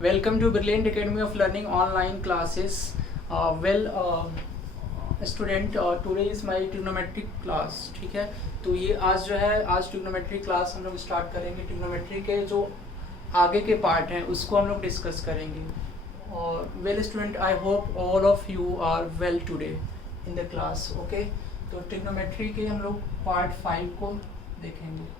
Welcome to Brilliant Academy of Learning online classes. Student, today is my trigonometry class. ठीक है, तो ये आज जो है आज trigonometry क्लास हम लोग स्टार्ट करेंगे. trigonometry के जो आगे के पार्ट हैं उसको हम लोग डिस्कस करेंगे. और well student, I hope all of you are well today in the class. Okay, तो trigonometry के हम लोग पार्ट 5 को देखेंगे.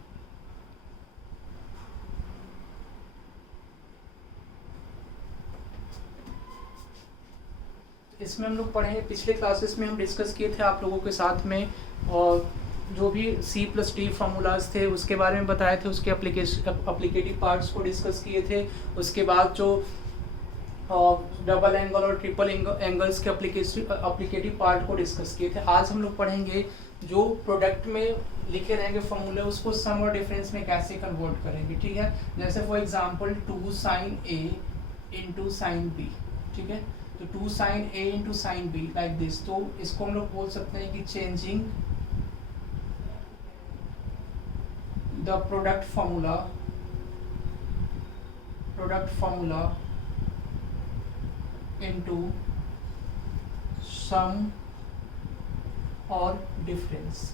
इसमें हम लोग पढ़े पिछले क्लासेस में हम डिस्कस किए थे आप लोगों के साथ में, और जो भी C+D फार्मूलाज थे उसके बारे में बताए थे, उसके अप्लीकेटिव पार्ट्स को डिस्कस किए थे. उसके बाद जो डबल एंगल और ट्रिपल एंगल्स के अप्लीकेटिव पार्ट को डिस्कस किए थे. आज हम लोग पढ़ेंगे जो प्रोडक्ट में लिखे रहेंगे फॉर्मूले उसको सम और डिफरेंस में कैसे कन्वर्ट करेंगे. ठीक है, जैसे for example 2 sin A into sine B. ठीक है, तो 2 sin A into sine B like this. तो इसको हम लोग बोल सकते हैं कि changing the product formula into sum और डिफरेंस.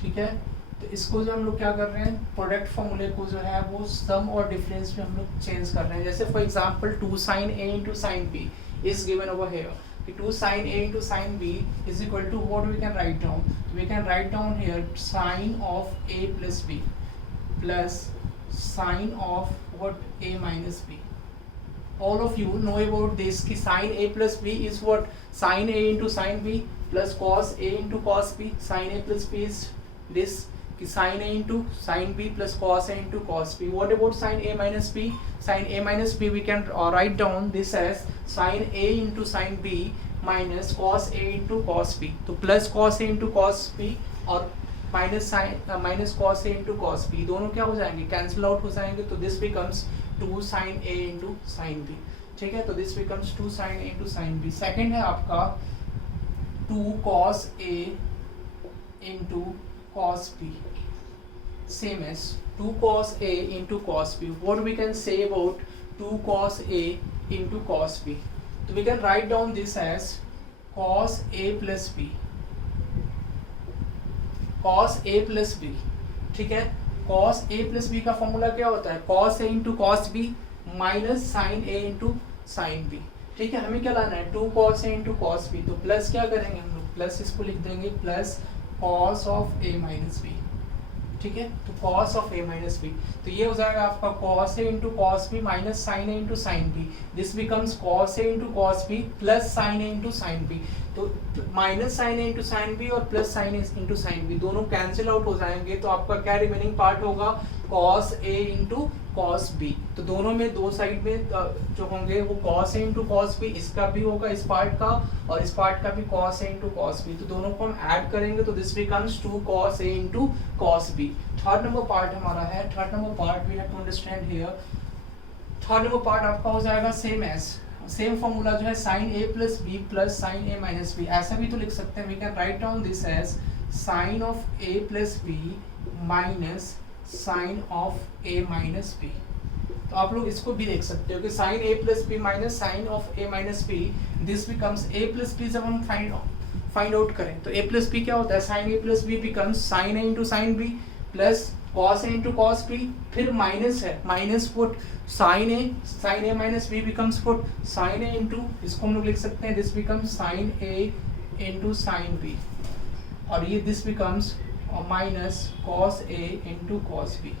ठीक है, तो इसको जो हम लोग क्या कर रहे हैं, प्रोडक्ट फॉर्मूले को जो है वो सम और डिफरेंस में हम लोग चेंज कर रहे हैं. जैसे for example 2 sin A into sine B is given over here. 2 sin A into sine B is equal to what we can write down. We can write down here sine of A plus B plus sine of what A minus B. All of you know about this कि sin A plus B is what sin A into sin B plus cos A into cos B. sin A plus B is this कि sin A into sin B plus cos A into cos B. What about sin A minus B? Sin A minus B we can write down this as sin A into sin B minus cos A into cos B. तो plus cos A into cos B और minus cos A into cos B दोनों क्या हो जाएंगे, cancel out हो जाएंगे. तो this becomes 2 sin A into sin B. ठीक है, तो this becomes 2 sin A into sin B. Second है आपका 2 cos A into cos B. Same as 2 cos A into cos B. What we can say about 2 cos A into cos B? So we can write down this as cos A plus B. cos A plus B. ठीक है, cos A plus B का formula क्या होता है, cos A into cos B minus sin A into sin B. ठीक है, हमें क्या लाना है 2 cos A into cos B. तो प्लस क्या करेंगे हम लोग, प्लस इसको लिख देंगे plus cos of A minus B. ठीक है, तो cos of A minus B, तो ये हो जाएगा आपका cos A into cos B minus sin A into sin B. This becomes cos A into cos B plus sin A into sin B. तो minus sin A into sin B और plus sin A into sin B दोनों cancel out हो जाएंगे. तो आपका क्या remaining part होगा, cos A into cos B. तो दोनों में दो साइड में जो होंगे वो cos A into cos B, इसका भी होगा इस पार्ट का और इस पार्ट का भी cos A into cos B. तो दोनों को हम ऐड करेंगे तो this becomes 2 cos A into cos B. Third number part हमारा है, third number part we have to understand here. Third number part आपका हो जाएगा सेम फॉर्मूला जो है sin A plus B plus sin A minus B. ऐसा भी तो लिख सकते हैं, we can write down this as sin of A plus B minus sin of A minus B. तो आप लोग इसको भी देख सकते हो कि sin A plus B minus sin of A minus B, this becomes A plus B. जब हम फाइंड आउट करें तो A plus B क्या होता है, sin A plus B becomes sin A into sin B plus cos A into cos B. फिर minus है, minus foot sin A minus B becomes foot sin A into, इसको हम लोग लिख सकते हैं this becomes sin A into sin B और ये this becomes minus cos A into cos B.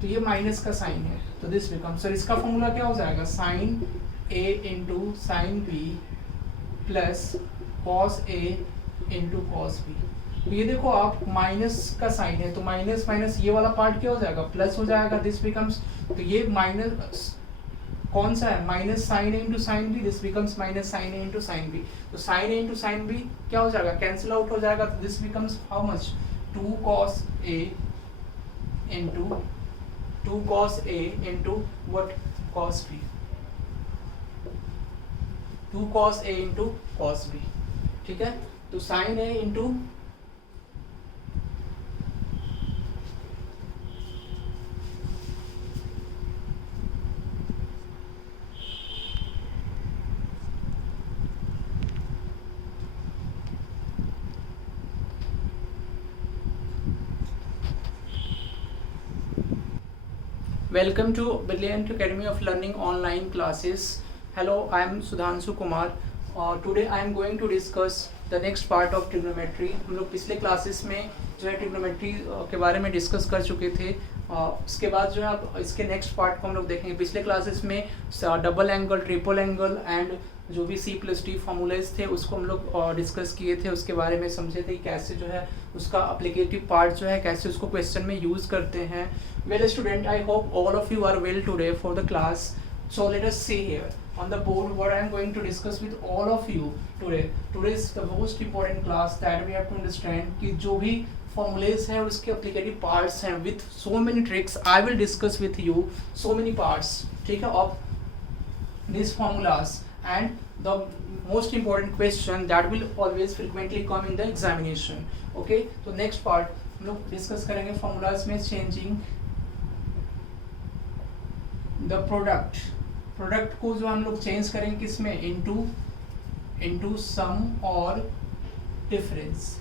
तो ये माइनस का साइन है तो दिस बिकम्स, सर इसका फॉर्मूला क्या हो जाएगा, sin A into sin B plus cos A into cos B. तो ये देखो आप माइनस का साइन है तो माइनस माइनस ये वाला पार्ट क्या हो जाएगा, प्लस हो जाएगा. दिस बिकम्स, तो ये माइनस कौन सा है, minus sine A into sine B. This becomes minus sine A into sine B. तो साइन ए इंटू साइन बी क्या हो जाएगा, कैंसिल आउट हो जाएगा. तो this becomes how much, 2 cos A into what, cos B. 2 cos A into cos B. ठीक है, तो sine A into Welcome to Brilliant Academy of Learning online classes. Hello, I am Sudhanshu Kumar. Today I am going to discuss the next part of trigonometry. हम लोग पिछले classes में जो है trigonometry के बारे में डिस्कस कर चुके थे. उसके बाद जो है अब इसके नेक्स्ट पार्ट को हम लोग देखेंगे. पिछले क्लासेस में double angle, triple angle and जो भी C+D फॉर्मूलेज थे उसको हम लोग डिस्कस किए थे. उसके बारे में समझे थे कि कैसे जो है उसका अप्लीकेटिव पार्ट जो है कैसे उसको क्वेश्चन में यूज़ करते हैं. Well student, I hope all of you are well today for the class. So let us see here on the board what I am going to discuss with all of you today. Today is the most important class that we have to understand कि जो भी formulas हैं उसके applicative parts हैं with so many tricks. I will discuss with you so many parts, ठीक है, of these formulas and the most important question that will always frequently come in the examination. Okay, so next part हम लोग discuss करेंगे formulas में changing the product को जो हम लोग चेंज करेंगे किसमें, इनटू सम और डिफरेंस.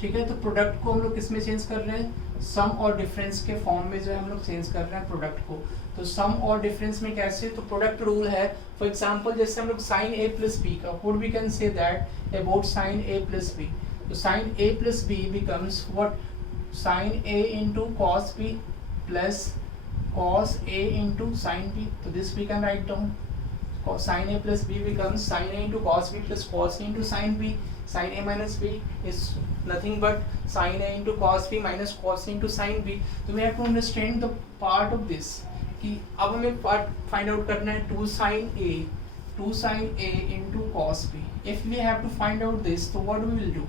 ठीक है, तो प्रोडक्ट को हम लोग किसमें चेंज कर रहे हैं, सम और डिफरेंस के फॉर्म में जो है हम लोग चेंज कर रहे हैं प्रोडक्ट को. तो सम और डिफरेंस में कैसे, तो प्रोडक्ट रूल है. फॉर एग्जांपल जैसे हम लोग साइन ए प्लस बी का, what we can say that about sine A plus B. तो sine A plus B becomes what, sine A into cos B plus cos A into sin B. So this we can write down. Sin A plus B becomes sin A into cos B plus cos A into sin B. Sin A minus B is nothing but sin A into cos B minus cos A into sin B. So we have to understand the part of this. कि अब हमें part find out करना है 2 sin A into cos B. If we have to find out this, so what we will do?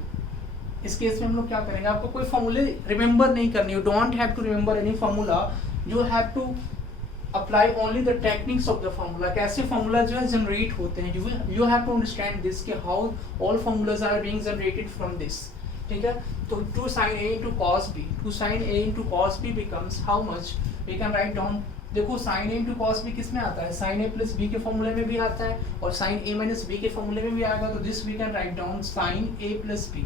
इस case में हम लोग क्या करेंगे, आपको कोई फॉर्मूले रिमेंबर नहीं करनी, you don't have to remember any formula, you have to apply only the techniques of the formula. कैसे फॉर्मूला जो है जनरेट होते हैं, you have to understand this कि how all formulas are being generated from this. ठीक है, तो 2 sin A into cos B, 2 sin A into cos B becomes how much, we can write down. देखो sin A into cos B किस में आता है, sin A plus B के फॉर्मूले में भी आता है और sin A minus B के फॉर्मूले में भी आएगा. तो this we can write down sin A plus B,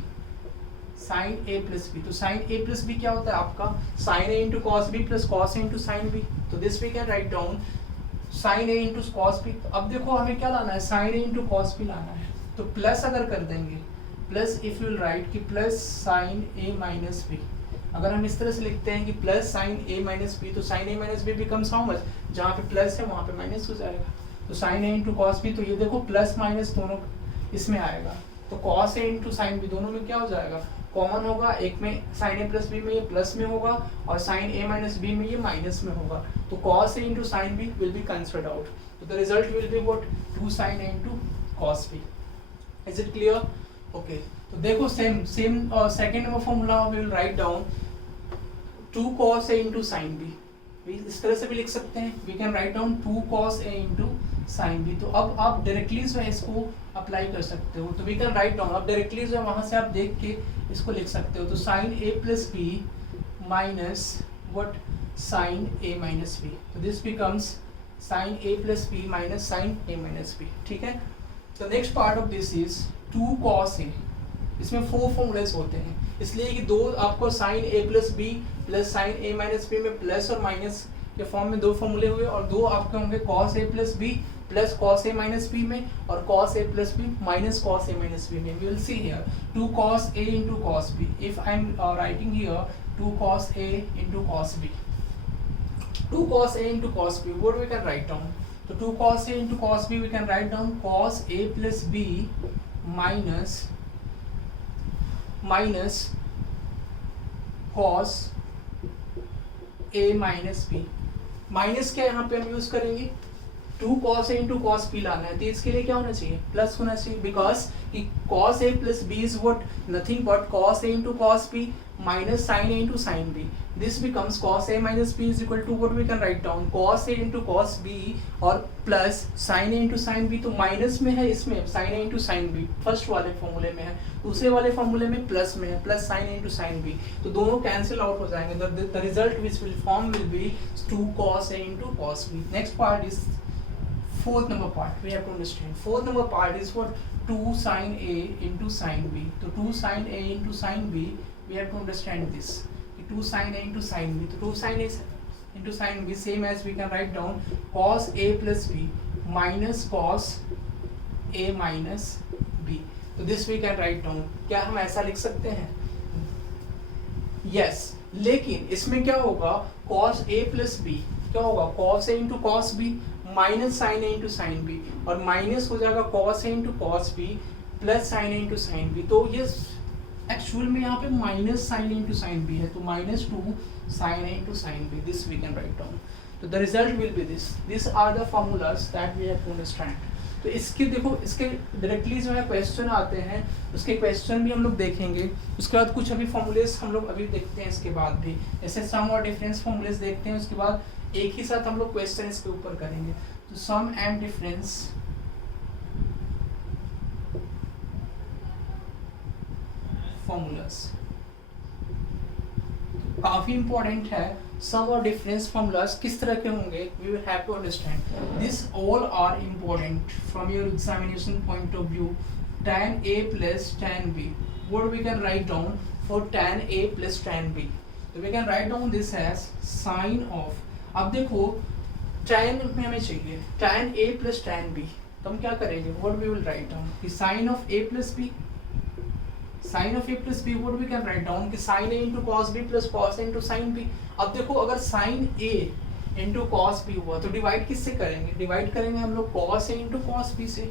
sin A plus B. तो sin A plus B क्या होता है आपका, sin A into cos B plus cos A into sin B. तो this we can write down sin A into cos B. अब देखो हमें क्या लाना है, sin A into cos B लाना है. तो प्लस अगर कर देंगे, प्लस इफ यू राइट कि plus sin A minus B, अगर हम इस तरह से लिखते हैं कि plus sin A minus B, तो sin A minus B becomes how much, जहाँ पे प्लस है वहाँ पे माइनस हो जाएगा. तो sin A into cos B, तो ये देखो प्लस माइनस दोनों इसमें आएगा. तो cos A into sin B दोनों में क्या हो जाएगा, कॉमन होगा. एक में sin A plus B में ये प्लस में होगा और sin A minus B में ये माइनस में होगा. तो cos A into sin B will be considered out. So the result will be what, 2 sin A into cos B. Is it clear? Okay. तो देखो same second number formula we will write down 2 cos A into sin B. इस तरह से भी लिख सकते हैं, we can write down 2 cos A into sin B. तो अब आप डायरेक्टली जो है इसको अप्लाई कर सकते हो. तो वी कैन राइट डाउन, अब डायरेक्टली जो है वहाँ से आप देख के इसको लिख सकते हो. तो sin A plus B minus what, sin A minus B. तो this becomes sin A plus B minus sin A minus B. ठीक है, तो next part of this is 2 cos A. इसमें 4 फॉर्मूलेस होते हैं, इसलिए कि दो आपको sin A plus B plus sin A minus B में प्लस और माइनस के फॉर्म में 2 फॉर्मूले हुए और 2 आपके होंगे cos A plus B plus cos A minus B में और cos A plus B minus cos A minus B में. We will see here 2 cos A into cos B. If I am writing here 2 cos A into cos B, 2 cos A into cos B, what we can write down? So 2 cos A into cos B we can write down cos A plus B minus cos A minus B. Minus क्या यहाँ पे हम use करेंगे, 2 cos A into cos B लाना है, तो इसके लिए क्या होना चाहिए, प्लस होना चाहिए. बिकॉज कि cos A plus B is what, nothing but cos A into cos B minus sin A into sin B. This becomes cos A minus B is equal to what we can write down, cos A into cos B और plus sin A into sin B. तो minus में है इसमें sin A into sin B, first वाले फॉर्मूले में है, दूसरे वाले फॉर्मूले में प्लस में है, plus sin A into sin B. तो दोनों कैंसिल आउट हो जाएंगे. The result which will form will be 2 cos A into cos B. Next part is fourth number part. We have to understand fourth number part is what, 2 sin A into sin B. तो 2 sin A into sin B we have to understand this, 2 sin A into sin B. तो 2 sin A into sin b, same as we can write down cos a plus b minus cos a minus b. तो this we can write down. क्या हम ऐसा लिख सकते हैं? Yes. लेकिन इसमें क्या होगा, cos a प्लस b क्या होगा, cos a into cos B minus sine a into sine B, और माइनस हो जाएगा cos a into cos B plus sine a into sine B. तो ये एक्चुअल में यहाँ पे minus sine into sine B है, तो minus two sine A into sine B. This we can write down. तो the result will be this. This are the formulas that we have to understand. तो इसके देखो, इसके directly जो है question आते हैं, उसके क्वेश्चन भी हम लोग देखेंगे. उसके बाद कुछ अभी फॉर्मूलेस हम लोग अभी देखते हैं. इसके बाद भी ऐसे सम और डिफरेंस फॉर्मूलेस देखते हैं. उसके बाद एक ही साथ हम लोग क्वेश्चन इसके ऊपर करेंगे. तो सम एंड डिफरेंस फॉर्मूलास काफी इंपॉर्टेंट है. सम और डिफरेंस फॉर्मूलास किस तरह के होंगे, we will have to understand. This all are important from your examination point of view. tan a plus tan b, what we can write down for tan a plus tan b? So we can write down this as sin of. अब देखो tan में हमें चाहिए tan a plus tan b, तो हम क्या करेंगे, what we will write down कि sin of a plus b, sin of a plus b, what we can write down कि sin a into cos b plus cos a into sin b. अब देखो अगर sin a into cos b हुआ तो divide किससे करेंगे, divide करेंगे हम लोग cos a into cos b से.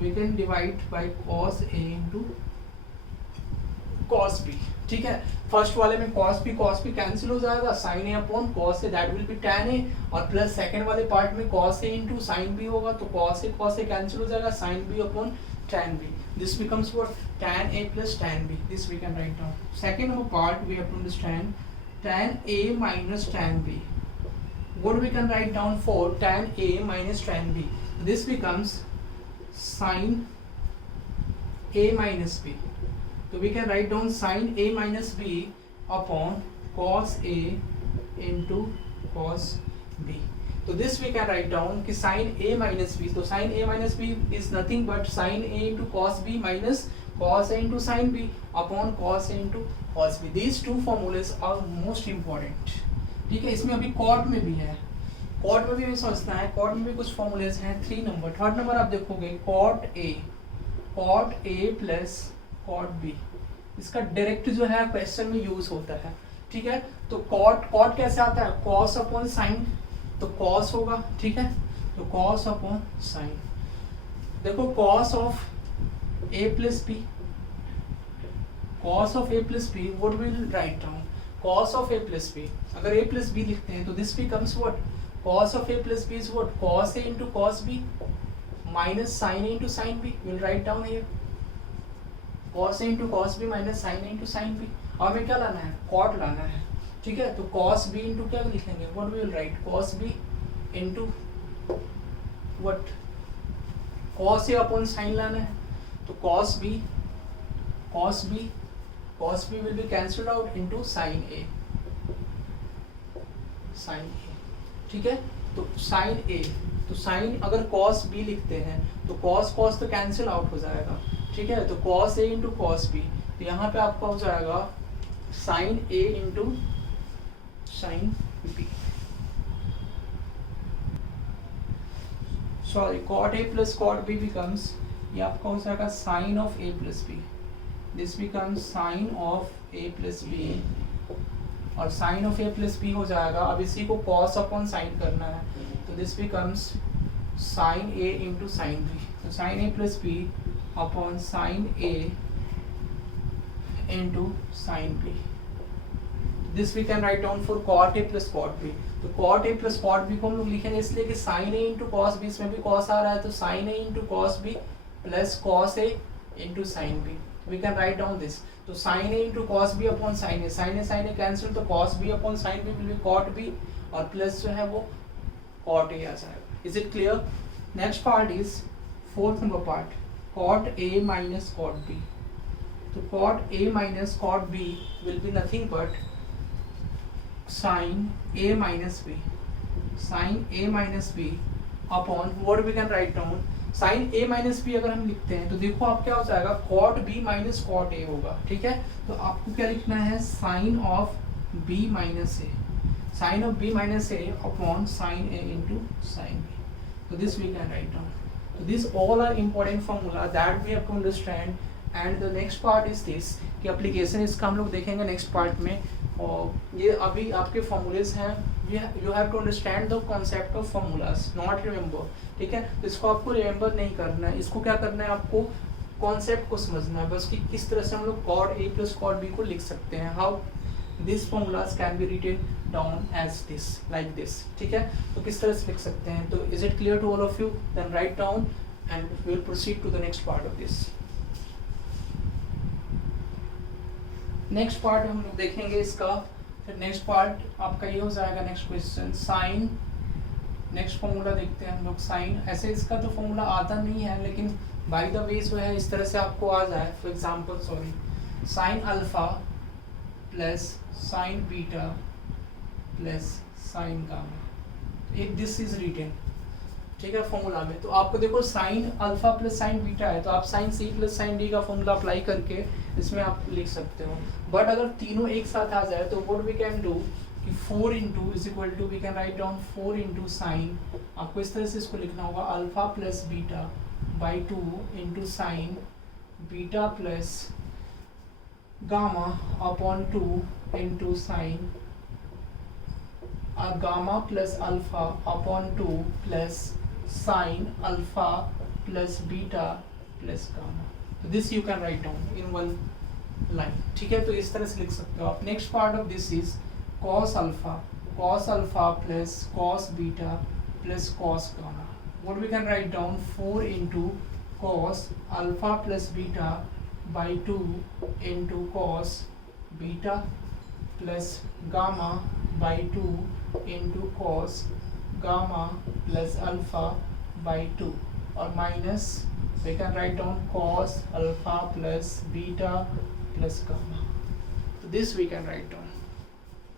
We can divide by cos a into cos b. ठीक है, फर्स्ट वाले में cos b कैंसिल हो जाएगा, sin a upon cos a that will be tan a, और प्लस सेकंड वाले पार्ट में cos a into sin b होगा, तो cos a कैंसिल हो जाएगा, sin b upon tan b. This becomes what, tan a plus tan b. This we can write down. Second part we have to understand tan a minus tan b. What we can write down for tan a minus tan b? This becomes sin a minus b. So we can write down sin a minus b upon cos a into cos b. So this we can write down कि sin a minus b. So sin a minus b is nothing but sin a into cos b minus cos a into sin b upon cos a into cos b. These two formulas are most important. ठीक है, इसमें अभी cot में भी है, cot में भी हमें समझना है. कॉट में भी कुछ फॉर्मूलेज हैं. 3 नंबर, थर्ड नंबर आप देखोगे कॉट ए प्लस कॉट बी. इसका डायरेक्ट जो है क्वेश्चन में यूज होता है. ठीक है, तो कॉट कैसे आता है, कॉस अपॉन साइन, तो कॉस होगा. ठीक है, तो कॉस अपॉन साइन. देखो cos of a plus b, cos of a plus b, what will write down, cos of a plus b. अगर ए प्लस बी लिखते हैं तो this becomes what, cos of a plus b is what, cos a into cos b minus sin a into sin b. We'll write down here cos a into cos b minus sin a into sin b. अब हमें क्या लाना है, cot लाना है. ठीक है, तो cos b into क्या लिखेंगे, what we will write, cos b into what, cos a upon sin लाना है, तो cos b will be cancelled out into sin a. ठीक है, तो sin a, तो sin अगर cos b लिखते हैं तो cos तो कैंसिल आउट हो जाएगा. ठीक है, तो cos a into cos b, तो यहाँ पे आपका हो जाएगा sin a into sin b. Sorry, cot a plus cot b becomes, ये आपका हो जाएगा sin of a plus b. This becomes sin of a plus b, और sine of a plus b हो जाएगा. अब इसी को कॉस अपॉन साइन करना है, तो this becomes sine A into sine B. तो sine A plus B upon sine A into sine B. This we can write down for cot A plus cot B. तो cot ए plus cot B को हम लोग लिखेंगे इसलिए कि sine ए into cos B, इसमें भी कॉस आ रहा है, तो sine A into cos B plus cos A into sine B. We can write down this. तो sin a into cos b upon sin a cancel, तो cos b upon sin b will be cot b, और plus जो है वो cot a आ जाएगा. Is it clear? Next part is fourth number part, cot a minus cot b. तो cot a minus cot b will be nothing but sin a minus b, sin a minus b upon what we can write down, sine a minus b अगर हम लिखते हैं तो देखो आप क्या हो जाएगा, cot b minus cot a होगा. ठीक है, तो आपको क्या लिखना है, sine of b minus a, sine of b minus a upon sine A into sine b. So this we can write down. So these all are important formula that we have to understand. And the next part is this कि application इसका हम लोग देखेंगे next part में. और ये अभी आपके formulas हैं. You have to understand the concept of formulas, not remember. ठीक है, तो इसको आपको remember नहीं करना है. इसको क्या करना है, आपको concept को समझना है बस कि किस तरह से हम लोग cos A plus cos B को लिख सकते हैं. How these formulas can be written down as this, like this. ठीक है, तो किस तरह से लिख सकते हैं. तो is it clear to all of you? Then write down and we will proceed to the next part of this. Next part हम लोग देखेंगे इसका. फिर नेक्स्ट पार्ट आपका ये हो जाएगा next question sign. Next formula देखते हैं हम लोग साइन. ऐसे इसका तो फॉर्मूला आता नहीं है, लेकिन बाय द वे जो है इस तरह से आपको आ जाए. For example sine alpha plus sine beta plus sine gamma. If this is written, ठीक है, फॉर्मूला में, तो आपको देखो sine alpha plus sine beta है, तो आप sine c plus sine d का फॉर्मूला अप्लाई करके इसमें आप लिख सकते हो. बट अगर तीनों एक साथ आ जाए तो व्हाट वी कैन डू कि 4 into is equal to we can write down 4 into sine. आपको इस तरह से इसको लिखना होगा alpha plus beta by 2 into sine beta plus gamma upon 2 into sine gamma plus alpha upon 2 plus sine alpha plus beta plus gamma. तो this you can write down in one line. ठीक है, तो इस तरह से लिख सकते हो आप. Next part of this is cos alpha plus cos beta plus cos gamma. What we can write down 4 into cos alpha plus beta by 2 into cos beta plus gamma by 2 into cos gamma plus alpha by 2 और minus we can write down cos alpha plus beta plus gamma. So this we can write down.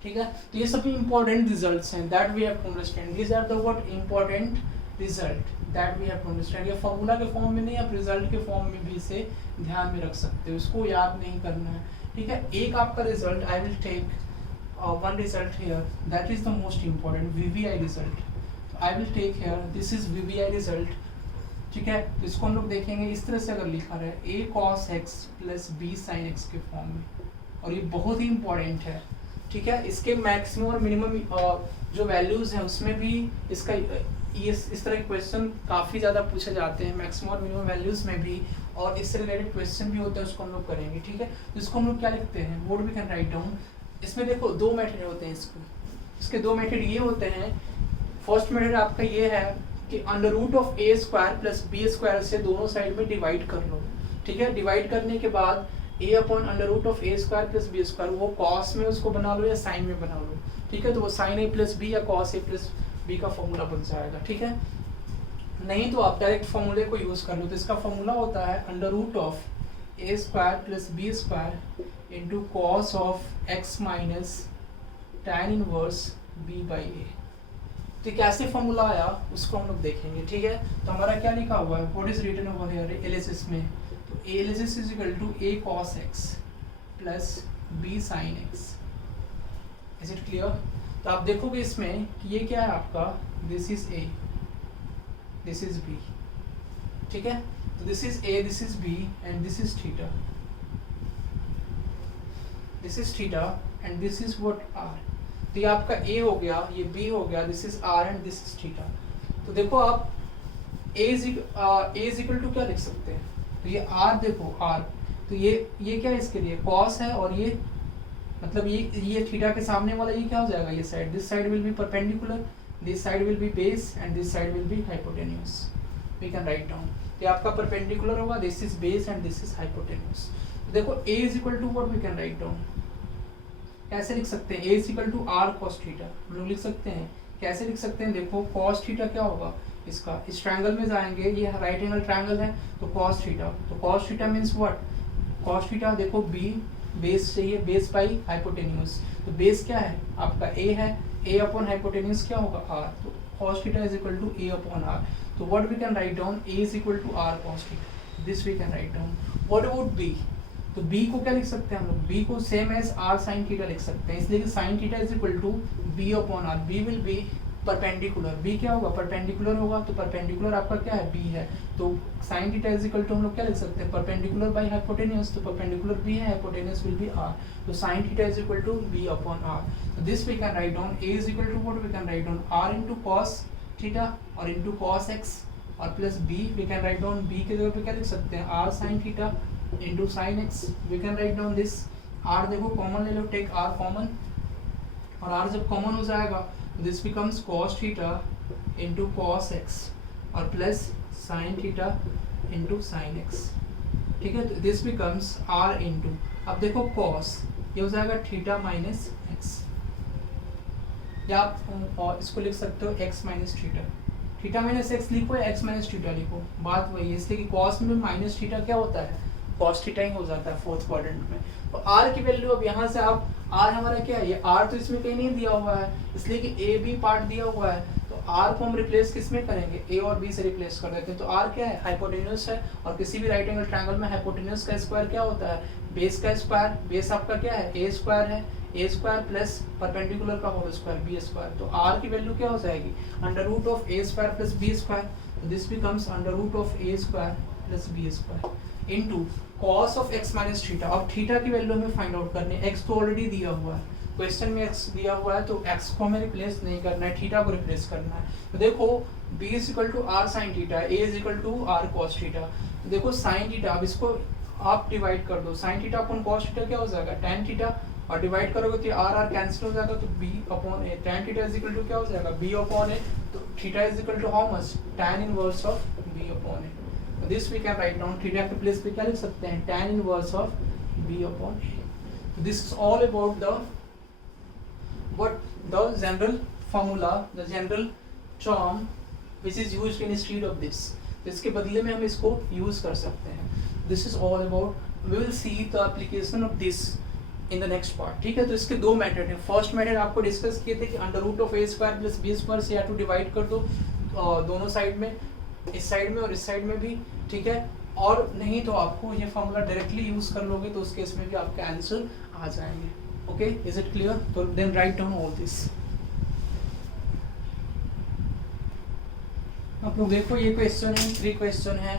ठीक है, तो ये सभी important results हैं that we have to understand. These are the what important result that we have to understand. ये formula के form में नहीं, आप रिजल्ट के फॉर्म में भी इसे ध्यान में रख सकते हो. इसको याद नहीं करना है. ठीक है, एक आपका result I will take one result here that is the most important VVI result. I will take here this is VVI result. ठीक है, तो इसको हम लोग देखेंगे इस तरह से. अगर लिखा रहे a cos x plus b sin x के फॉर्म में, और ये बहुत ही इंपॉर्टेंट है. ठीक है, इसके मैक्सिमम और मिनिमम जो वैल्यूज हैं उसमें भी इसका ये इस तरह के क्वेश्चन काफ़ी ज़्यादा पूछे जाते हैं मैक्सिमम और मिनिमम वैल्यूज में भी, और इससे रिलेटेड क्वेश्चन भी होते हैं, उसको हम लोग करेंगे. ठीक है, तो इसको हम लोग क्या लिखते हैं, what we can write down. इसमें देखो 2 मेथड होते हैं. इसके 2 मेथड ये होते हैं. फर्स्ट मेथड आपका ये है कि under root of A square plus B square से दोनों साइड में डिवाइड कर लो. ठीक है, डिवाइड करने के बाद A upon under root of A square plus B square, वो कॉस में उसको बना लो या साइन में बना लो. ठीक है, तो वो साइन ए प्लस बी या कॉस ए प्लस बी का फॉर्मूला बन जाएगा. ठीक है, नहीं तो आप डायरेक्ट फॉर्मूले को यूज कर लो. तो इसका फॉर्मूला होता है under root of A square plus B square into cos of X minus tan inverse B by A. तो कैसे फॉर्मूला आया उसको हम लोग देखेंगे. ठीक है, तो हमारा क्या लिखा हुआ है, what is written over here LHS में. तो LHS is equal to a cos x plus b sin x. Is it clear. तो आप देखोगे इसमें कि ये क्या है आपका, this is a, this is b. ठीक है, तो this is a, this is b and this is theta. This is theta and this is what r. तो ये आपका a हो गया, ये b हो गया, this is r and this is theta. तो देखो आप a इज इक्वल टू क्या लिख सकते हैं, तो ये r देखो r, तो ये क्या है इसके लिए cos है, और ये मतलब ये थीटा के सामने वाला ये क्या हो जाएगा, ये side, this side will be perpendicular, this side will be base and this side will be hypotenuse. We can write down. तो आपका परपेंडिकुलर होगा, this is base and this is hypotenuse. तो देखो a is equal to what we can write down. कैसे लिख सकते हैं, a is equal to r cos theta. हम लोग लिख सकते हैं, कैसे लिख सकते हैं, देखो cos थीटा क्या होगा इसका, इस ट्रायंगल में जाएंगे, ये राइट एंगल ट्रायंगल है, तो cos थीटा. तो cos theta means what, cos theta देखो b बेस चाहिए, बेस बाई हाइपोटेन्यूज. तो बेस क्या है आपका a है, a अपॉन हाइपोटेन्यूज क्या होगा r. तो cos theta is equal to a upon r. तो what we can write down, a is equal to r cos theta. This we can write down. What about b, तो b को क्या लिख सकते हैं हम लोग, b को same as r sin theta लिख सकते हैं, इसलिए कि sin theta is equal to b upon r, b will be perpendicular, b क्या होगा परपेंडिकुलर होगा, तो परपेंडिकुलर आपका क्या है b है, तो sin theta is equal to हम लोग क्या लिख सकते हैं परपेंडिकुलर बाय हाइपोटेन्यूज, तो परपेंडिकुलर b है, हाइपोटेन्यूज विल बी r, तो sin theta is equal to b upon r, so this we can write down a is equal to what we can write down r into cos theta or into cos x और plus b we can write down b के जगह पे क्या लिख सकते हैं r sin theta into sin x, we can write down this r, देखो common ले लो, टेक r कॉमन, और r जब कॉमन हो जाएगा this becomes cos theta into cos x और plus sin theta into sin x, ठीक है, तो दिस बिकम्स r into, अब देखो cos ये हो जाएगा थीटा माइनस x, या आप और इसको लिख सकते हो x minus theta, theta minus x लिखो या x माइनस थीटा लिखो, बात वही है, इसलिए कि cos में माइनस थीटा क्या होता है cos थीटा ही हो जाता है फोर्थ क्वाड्रेंट में, तो r की वैल्यू अब यहाँ से आप r हमारा क्या है, ये r तो इसमें कहीं नहीं दिया हुआ है, इसलिए कि a b पार्ट दिया हुआ है, तो r को हम रिप्लेस किस में करेंगे a और b से रिप्लेस कर देते हैं, तो r क्या है हाइपोटेन्यूज है, और किसी भी राइट एंगल ट्रायंगल में हाइपोटेन्यूज का स्क्वायर क्या होता है बेस का स्क्वायर, बेस आपका क्या है a स्क्वायर है, a स्क्वायर प्लस परपेंडिकुलर का होल स्क्वायर b स्क्वायर, तो r की वैल्यू क्या हो जाएगी under root of a square plus b square, this becomes under root of a square plus b square into cos of x minus theta, अब theta की value हमें find out करनी है, x तो ऑलरेडी दिया हुआ है क्वेश्चन में, x दिया हुआ है तो x को हमें रिप्लेस नहीं करना है, थीटा को रिप्लेस करना है, तो देखो b is equal to r sin theta, a is equal to r cos theta, तो देखो sin थीटा, अब इसको आप डिवाइड कर दो, sin theta upon cos theta क्या हो जाएगा tan थीटा, और डिवाइड करोगे तो r कैंसिल हो जाएगा, तो b upon a, tan theta is equal to क्या हो जाएगा b अपॉन a, तो theta is equal to how much tan inverse of b upon a, this we can write down, theta के place पे क्या लिख सकते हैं tan inverse of b upon a, this is all about the what the general formula, the general term which is used instead of this, इसके बदले में हम इसको यूज कर सकते हैं, this is all about, we will see the application of this in the next part, ठीक है, तो इसके दो मेथड हैं, फर्स्ट मेथड आपको डिस्कस किए थे कि under root of a square plus b square से या तो डिवाइड कर दो दोनों साइड में, इस साइड में और इस साइड में भी, ठीक है, और नहीं तो आपको ये फॉर्मूला डायरेक्टली यूज कर लोगे तो उस केस में भी आपके आंसर आ जाएंगे, ओके, इज इट क्लियर, तो then write down all this, आप लोग देखो ये क्वेश्चन है, 3 क्वेश्चन है,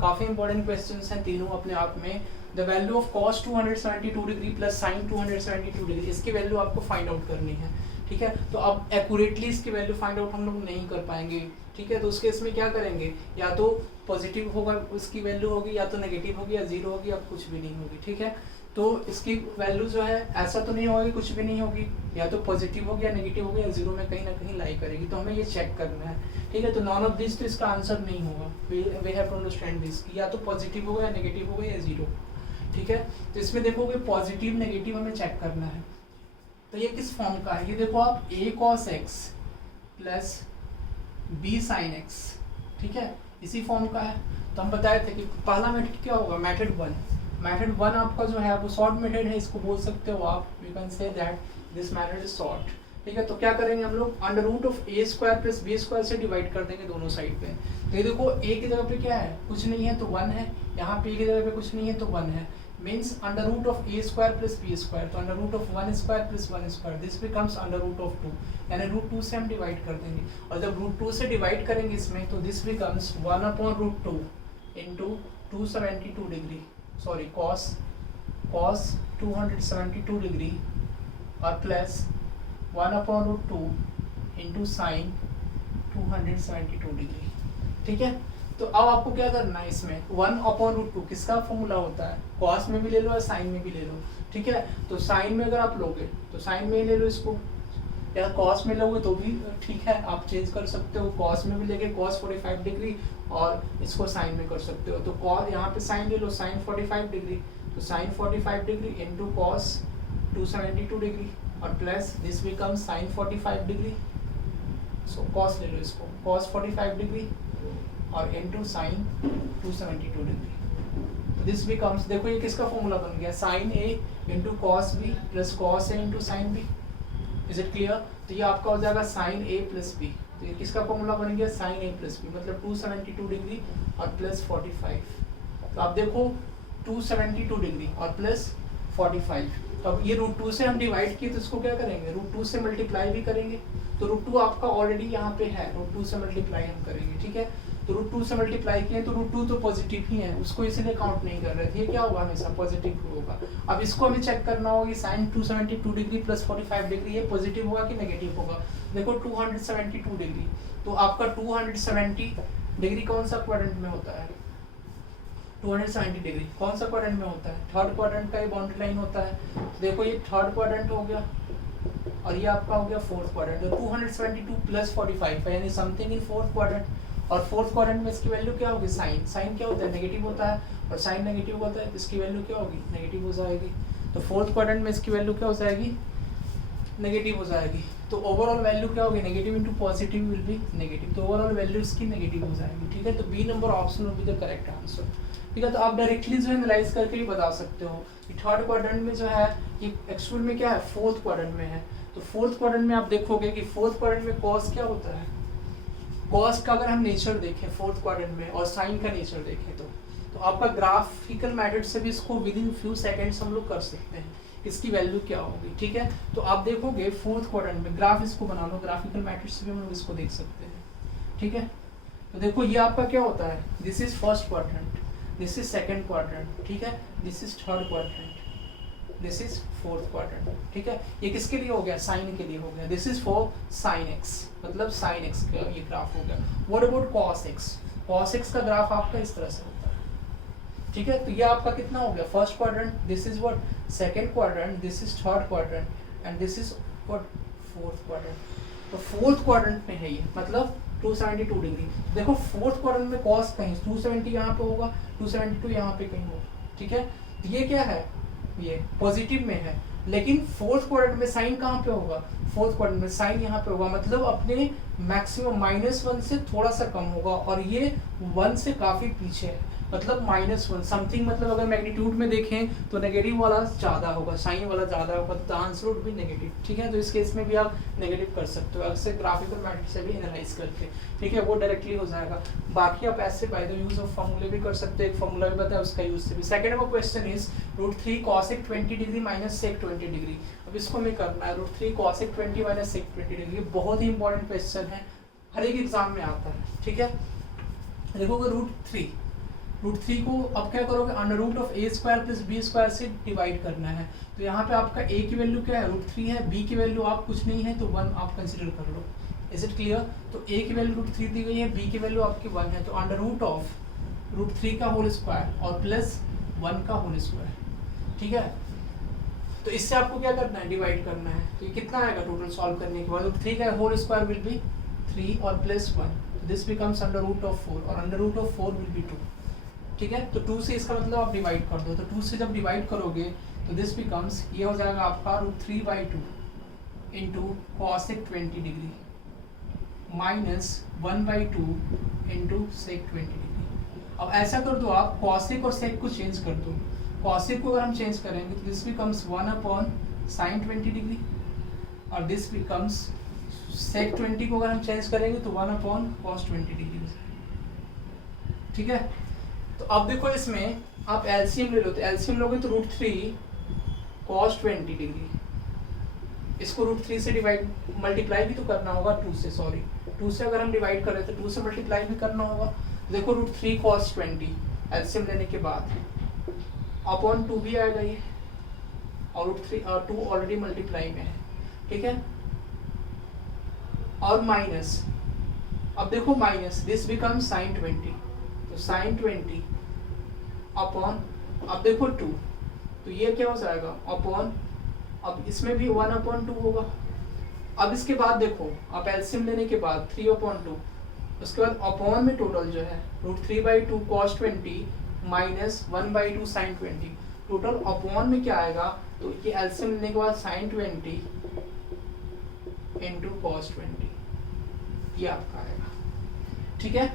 काफी इंपॉर्टेंट क्वेश्चंस हैं तीनों अपने आप में, the value of cos 272 degree plus sin 272 degree, इसकी वैल्यू आपको फाइंड आउट करनी है, ठीक है, तो अब एक्यूरेटली इसकी वैल्यू फाइंड आउट हम लोग नहीं कर पाएंगे, ठीक है, तो उसके इसमें क्या करेंगे, या तो पॉजिटिव होगा उसकी वैल्यू होगी, या तो नेगेटिव होगी, या जीरो होगी, या कुछ भी नहीं होगी, ठीक है, तो इसकी वैल्यू जो है ऐसा तो नहीं होगी कुछ भी नहीं होगी, या तो पॉजिटिव होगी या नेगेटिव होगी या जीरो में कहीं ना कहीं लाई करेगी, तो हमें ये चेक करना है, ठीक है, तो नॉन ऑफ दिस तो इसका आंसर नहीं होगा, we have to understand this, या तो पॉजिटिव होगा या नेगेटिव होगा या जीरो, ठीक है, तो इसमें देखोगे पॉजिटिव नेगेटिव हमें चेक करना है, तो ये किस फॉर्म का है, ये देखो आप a cos x plus b sin x, ठीक है, इसी फॉर्म का है, तो हम बताए थे कि पहला मेथड क्या होगा, मेथड 1 आपका जो है वो शॉर्ट मेथड है, इसको बोल सकते हो आप, you can say that this method is short, ठीक है, तो क्या करेंगे हम लोग under root of a square plus b square से डिवाइड कर देंगे दोनों साइड पे, तो ये देखो a की जगह पे क्या है कुछ नहीं है तो 1 है, यहाँ पे a की जगह पे कुछ नहीं है तो 1 है, means under root of a square plus b square, तो under root of 1 square plus 1 square, this becomes under root of 2, यानी रूट 2 से हम डिवाइड कर देंगे, और जब रूट 2 से डिवाइड करेंगे इसमें तो this becomes 1 upon root 2 into 272 degree, sorry cos 272 degree और plus 1 upon root 2 into sine 272 degree, ठीक है, तो अब आपको क्या करना है इसमें 1 अपॉन रूट 2 किसका फॉर्मूला होता है, cos में भी ले लो या साइन में भी ले लो, ठीक है, तो साइन में अगर आप लोगे तो साइन में ही ले लो इसको, या cos में लोगे तो भी ठीक है, आप चेंज कर सकते हो, cos में भी लेके cos 45 डिग्री और इसको साइन में कर सकते हो, तो cos यहाँ पे साइन ले लो साइन 45 डिग्री, तो sine 45 degree into cos 272 degree और plus this become sine 45 degree, so cos ले लो इसको cos 45 डिग्री और इंटू साइन 272 डिग्री, तो दिस बिकम्स, देखो ये किसका फॉर्मूला बन गया, sine a into cos B plus cos A into sine B, is it clear, तो ये आपका हो जाएगा साइन a प्लस बी, तो ये किसका फॉर्मूला बन गया साइन a प्लस बी, मतलब 272 डिग्री और प्लस 45, तो आप देखो 272 डिग्री और प्लस 45। तो अब ये √2 से हम डिवाइड किए तो इसको क्या करेंगे, √2 से मल्टीप्लाई भी करेंगे। तो √2 आपका ऑलरेडी यहाँ पे है, √2 से मल्टीप्लाई हम करेंगे, ठीक है। तो √2 से मल्टीप्लाई किए तो √2 तो पॉजिटिव ही है, उसको इसलिए काउंट नहीं कर रहे थे, ये क्या होगा हमेशा पॉजिटिव होगा। अब इसको हमें चेक करना होगा कि साइन 272 डिग्री प्लस 45 डिग्री ये पॉजिटिव होगा कि नेगेटिव होगा। देखो 272 डिग्री, तो आपका 270 डिग्री कौन सा क्वाड्रेंट में होता है, 270 डिग्री कौन सा क्वाड्रेंट में होता है, थर्ड क्वाड्रेंट का ये बाउंड्री लाइन होता है। देखो ये थर्ड क्वाड्रेंट हो गया और ये आपका हो गया फोर्थ क्वाड्रेंट। तो 272 प्लस 45 यानी समथिंग इन फोर्थ क्वाड्रेंट। और फोर्थ क्वाड्रेंट में इसकी वैल्यू क्या होगी, साइन, साइन क्या होता है नेगेटिव होता है, और साइन नेगेटिव होता है तो इसकी वैल्यू क्या होगी, नेगेटिव हो जाएगी। तो फोर्थ क्वाड्रेंट में इसकी वैल्यू क्या हो जाएगी, नेगेटिव हो जाएगी। तो ओवरऑल वैल्यू क्या होगी, negative into positive will be negative, तो ओवरऑल वैल्यू इसकी नेगेटिव हो जाएगी, ठीक है। तो b number option will be the correct answer, ठीक है। तो आप डायरेक्टली जो है एनालाइज करके भी बता सकते हो कि थर्ड क्वाड्रेंट में जो है ये एक्चुअल में क्या है, फोर्थ क्वाड्रेंट में है। तो फोर्थ क्वाड्रेंट में आप देखोगे कि फोर्थ क्वाड्रेंट में कॉस क्या होता है, कॉस का अगर हम नेचर देखें फोर्थ क्वाड्रेंट में और साइन का नेचर देखें तो आपका ग्राफिकल मेथड से भी इसको विद इन फ्यू सेकेंड्स हम लोग कर सकते हैं इसकी वैल्यू क्या होगी, ठीक है। तो आप देखोगे फोर्थ क्वाड्रेंट में ग्राफ इसको बना लो, ग्राफिकल मेथड से भी हम लोग इसको देख सकते हैं, ठीक है। तो देखो ये आपका क्या होता है, this is first quadrant, this is second quadrant, ठीक है, this is third quadrant, this is fourth quadrant, ठीक है। ये किसके लिए हो गया, साइन के लिए हो गया, this is for sine x, मतलब साइन एक्स का ये ग्राफ हो गया। What about cos x, cos x का ग्राफ आपका इस तरह से होता है, ठीक है। तो ये आपका कितना हो गया, first quadrant, this is what second quadrant, this is third quadrant and this is what fourth quadrant. तो फोर्थ क्वाड्रेंट में है ये, मतलब 272 डिग्री। देखो फोर्थ क्वाड्रेंट में कॉस कहीं 270 यहाँ पे होगा, 272 यहाँ पे कहीं होगा, ठीक है। ये क्या है, ये पॉजिटिव में है, लेकिन फोर्थ क्वाड्रेंट में साइन कहाँ पे होगा, फोर्थ क्वाड्रेंट में साइन यहाँ पे होगा, मतलब अपने मैक्सिमम -1 से थोड़ा सा कम होगा और ये 1 से काफी पीछे है, मतलब -1 समथिंग, मतलब अगर मैग्नीट्यूड में देखें तो नेगेटिव वाला ज़्यादा होगा, साइन वाला ज़्यादा होगा, तो आंसर वुड बी नेगेटिव, ठीक है। तो इस केस में भी आप नेगेटिव कर सकते हो ऐसे ग्राफिकल मेथड से भी एनालाइज करके, ठीक है, वो डायरेक्टली हो जाएगा। बाकी आप ऐसे बाय द यूज ऑफ फॉर्मूले भी कर सकते हो, एक फॉर्मूला भी बताया उसका यूज से भी। सेकंड का question is √3 cosec 20 degree minus sec 20 degree. अब इसको हमें करना है √3 cosec 20 माइनस sec 20 डिग्री, ये बहुत ही इंपॉर्टेंट क्वेश्चन है, हर एक एग्जाम में आता है, ठीक है। देखोगे √3 को अब क्या करोगे, √a² + b² से डिवाइड करना है। तो यहाँ पे आपका a की वैल्यू क्या है, √3 है, b की वैल्यू आप कुछ नहीं है तो 1 आप कंसिडर कर लो, इज इट क्लियर। तो a की वैल्यू √3 दी गई है, b की वैल्यू आपकी 1 है, तो √3 का होल स्क्वायर और प्लस 1 का होल स्क्वायर, ठीक है। तो इससे आपको क्या करना है, डिवाइड करना है। तो ये कितना आएगा टोटल सॉल्व करने के बाद, √3 का होल स्क्वायर विल बी 3 और प्लस 1, दिस बिकम्स √4 और √4 विल बी 2, ठीक है। तो 2 से इसका मतलब आप डिवाइड कर दो, तो 2 से जब डिवाइड करोगे तो दिस बिकम्स, ये हो जाएगा आपका √3/2 into cosec 20 degree minus 1/2 into sec 20 degree. अब ऐसा कर दो आप, cosec और sec को चेंज कर दो। cosec को अगर हम चेंज करेंगे तो दिस बिकम्स 1/sin 20 डिग्री और दिस बिकम्स sec 20 को अगर हम चेंज करेंगे तो 1/cos 20 डिग्री, ठीक है। तो अब देखो इसमें आप एलसीएम ले लो, तो एलसीएम लोगे तो √3 cos 20 डिग्री, इसको √3 से डिवाइड मल्टीप्लाई भी तो करना होगा 2 से, सॉरी 2 से अगर हम डिवाइड करें तो 2 से मल्टीप्लाई भी करना होगा। देखो √3 cos 20 एलसीएम लेने के बाद अपॉन 2 भी आएगा ये, और √2 ऑलरेडी मल्टीप्लाई में है, ठीक है। और माइनस, अब देखो माइनस, दिस बिकम sin 20, तो sin 20 अपॉन, अब देखो 2, तो ये क्या हो जाएगा अपॉन, अब इसमें भी 1/2 होगा। अब इसके बाद देखो आप एलसीएम लेने के बाद 3/2, उसके बाद अपॉन में टोटल जो है √3/2 cos 20 minus 1/2 sin 20, total upon में क्या आएगा, तो ये एलसीएम लेने के बाद sin 20 इंटू cos 20, ये आपका आएगा, ठीक है।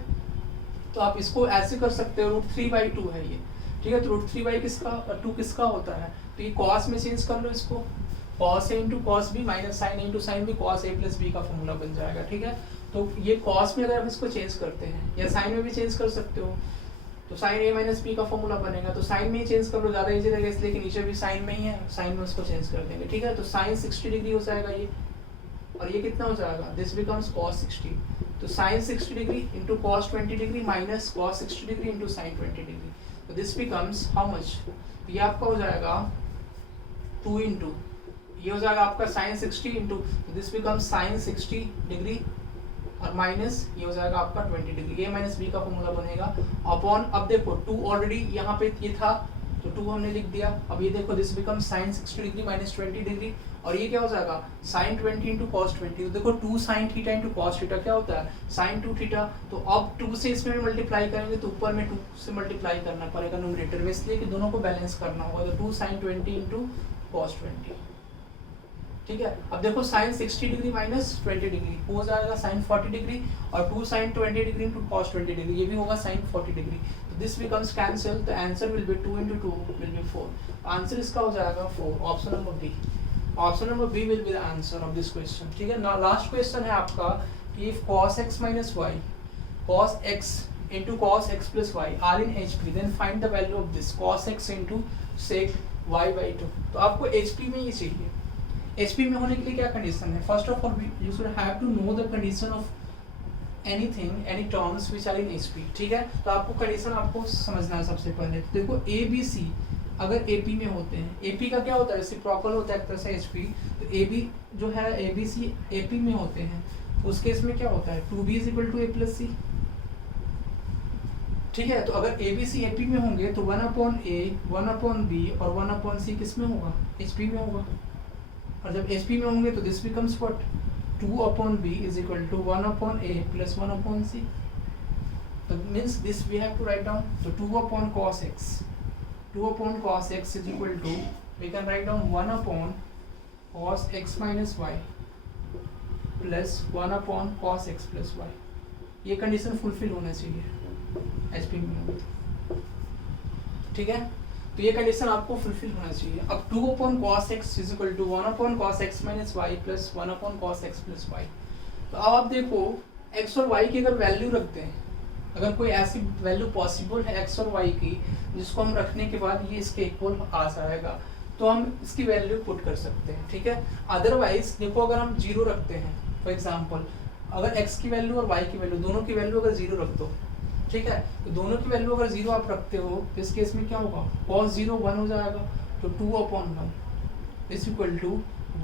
तो आप इसको ऐसे कर सकते हो, √3/2 है ये, ठीक है। तो √3/2 किसका होता है, तो ये cos में चेंज कर लो इसको, cos a into cos b minus sin a into sin b, cos a plus b का फॉर्मूला बन जाएगा, ठीक है। तो ये cos में अगर आप इसको चेंज करते हैं या sin में भी चेंज कर सकते हो, तो साइन ए माइनस बी का फॉर्मूला बनेगा, तो साइन में ही चेंज कर लो, ज़्यादा इजी रहेगा, इसलिए कि नीचे भी साइन में ही है, साइन में उसको चेंज कर देंगे, ठीक है। तो साइन 60 डिग्री हो जाएगा ये, और ये कितना हो जाएगा, दिस बिकम्स cos 60, तो sine 60 degree into cos 20 degree minus cos 60 degree into sine 20 degree, तो दिस बिकम्स हाउ मच, ये आपका हो जाएगा 2 इंटू, ये हो जाएगा आपका sine 60 into, this becomes sine 60 degree और माइनस ये हो जाएगा आपका 20 डिग्री, ए माइनस बी का फॉर्मूला बनेगा अपॉन, अब देखो 2 ऑलरेडी यहाँ पे ये था तो 2 हमने लिख दिया, अब ये देखो this become sign 60 degree minus 20 degree, और ये क्या हो जाएगा साइन 20 इंटू कॉस 20, तो देखो 2 sine theta into cos theta क्या होता है साइन 2 थीटा, तो अब 2 से इसमें मल्टीप्लाई करेंगे तो ऊपर में 2 से मल्टीप्लाई करना पड़ेगा न्यूमरेटर में, इसलिए कि दोनों को बैलेंस करना होगा, तो 2 साइन 20 इंटू कॉस 20, ठीक है। अब देखो साइन 60 डिग्री माइनस 20 डिग्री हो जाएगा साइन 40 डिग्री, और 2 sine 20 degree into cos 20 degree ये भी होगा साइन 40 डिग्री, तो this becomes cancel, the answer will be 2 into 2 will be 4, answer इसका हो जाएगा 4, option number b, option number b will be the answer of this question, ठीक है। Now last question है आपका कि if cos x minus y cos x into cos x plus y are in HP then find the value of this cos x into sec y by 2, तो आपको HP में ये चाहिए, HP में होने के लिए क्या कंडीशन है, first of all you should have to know the condition of anything any terms which are in HP, ठीक है। तो आपको कंडीशन आपको समझना है सबसे पहले, तो देखो A B C अगर AP में होते हैं, AP का क्या होता है रेसिप्रोकल होता है एक तरह से HP, तो AB जो है ABC AP में होते हैं, उस केस में क्या होता है 2B is equal to A plus C, ठीक है। तो अगर ABC AP में होंगे तो 1 अपॉन A 1 अपॉन B और 1 अपॉन C किस में होगा HP में होगा, और जब HP में होंगे तो this becomes what 2 upon B is equal to 1 upon A plus 1 upon C, तो means this we have to write down, तो 2 upon cos x is equal to we can write down 1 upon cos x minus y plus 1 upon cos x plus y, ये condition fulfil होना चाहिए HP में, ठीक है। तो ये condition आपको फुलफिल होना चाहिए। अब 2 upon cos x is equal to 1 upon cos x minus y plus 1 upon cos x plus y, तो अब आप देखो x और y की अगर वैल्यू रखते हैं, अगर कोई ऐसी वैल्यू पॉसिबल है x और y की जिसको हम रखने के बाद ये इसके इक्वल आ जाएगा, तो हम इसकी वैल्यू पुट कर सकते हैं, ठीक है। अदरवाइज देखो अगर हम 0 रखते हैं, फॉर एग्जाम्पल अगर x की वैल्यू और y की वैल्यू दोनों की वैल्यू अगर 0 रख दो, ठीक है, तो दोनों की वैल्यू अगर 0 आप रखते हो तो इस केस में क्या होगा cos 0 1 हो जाएगा, तो 2 upon 1 is equal to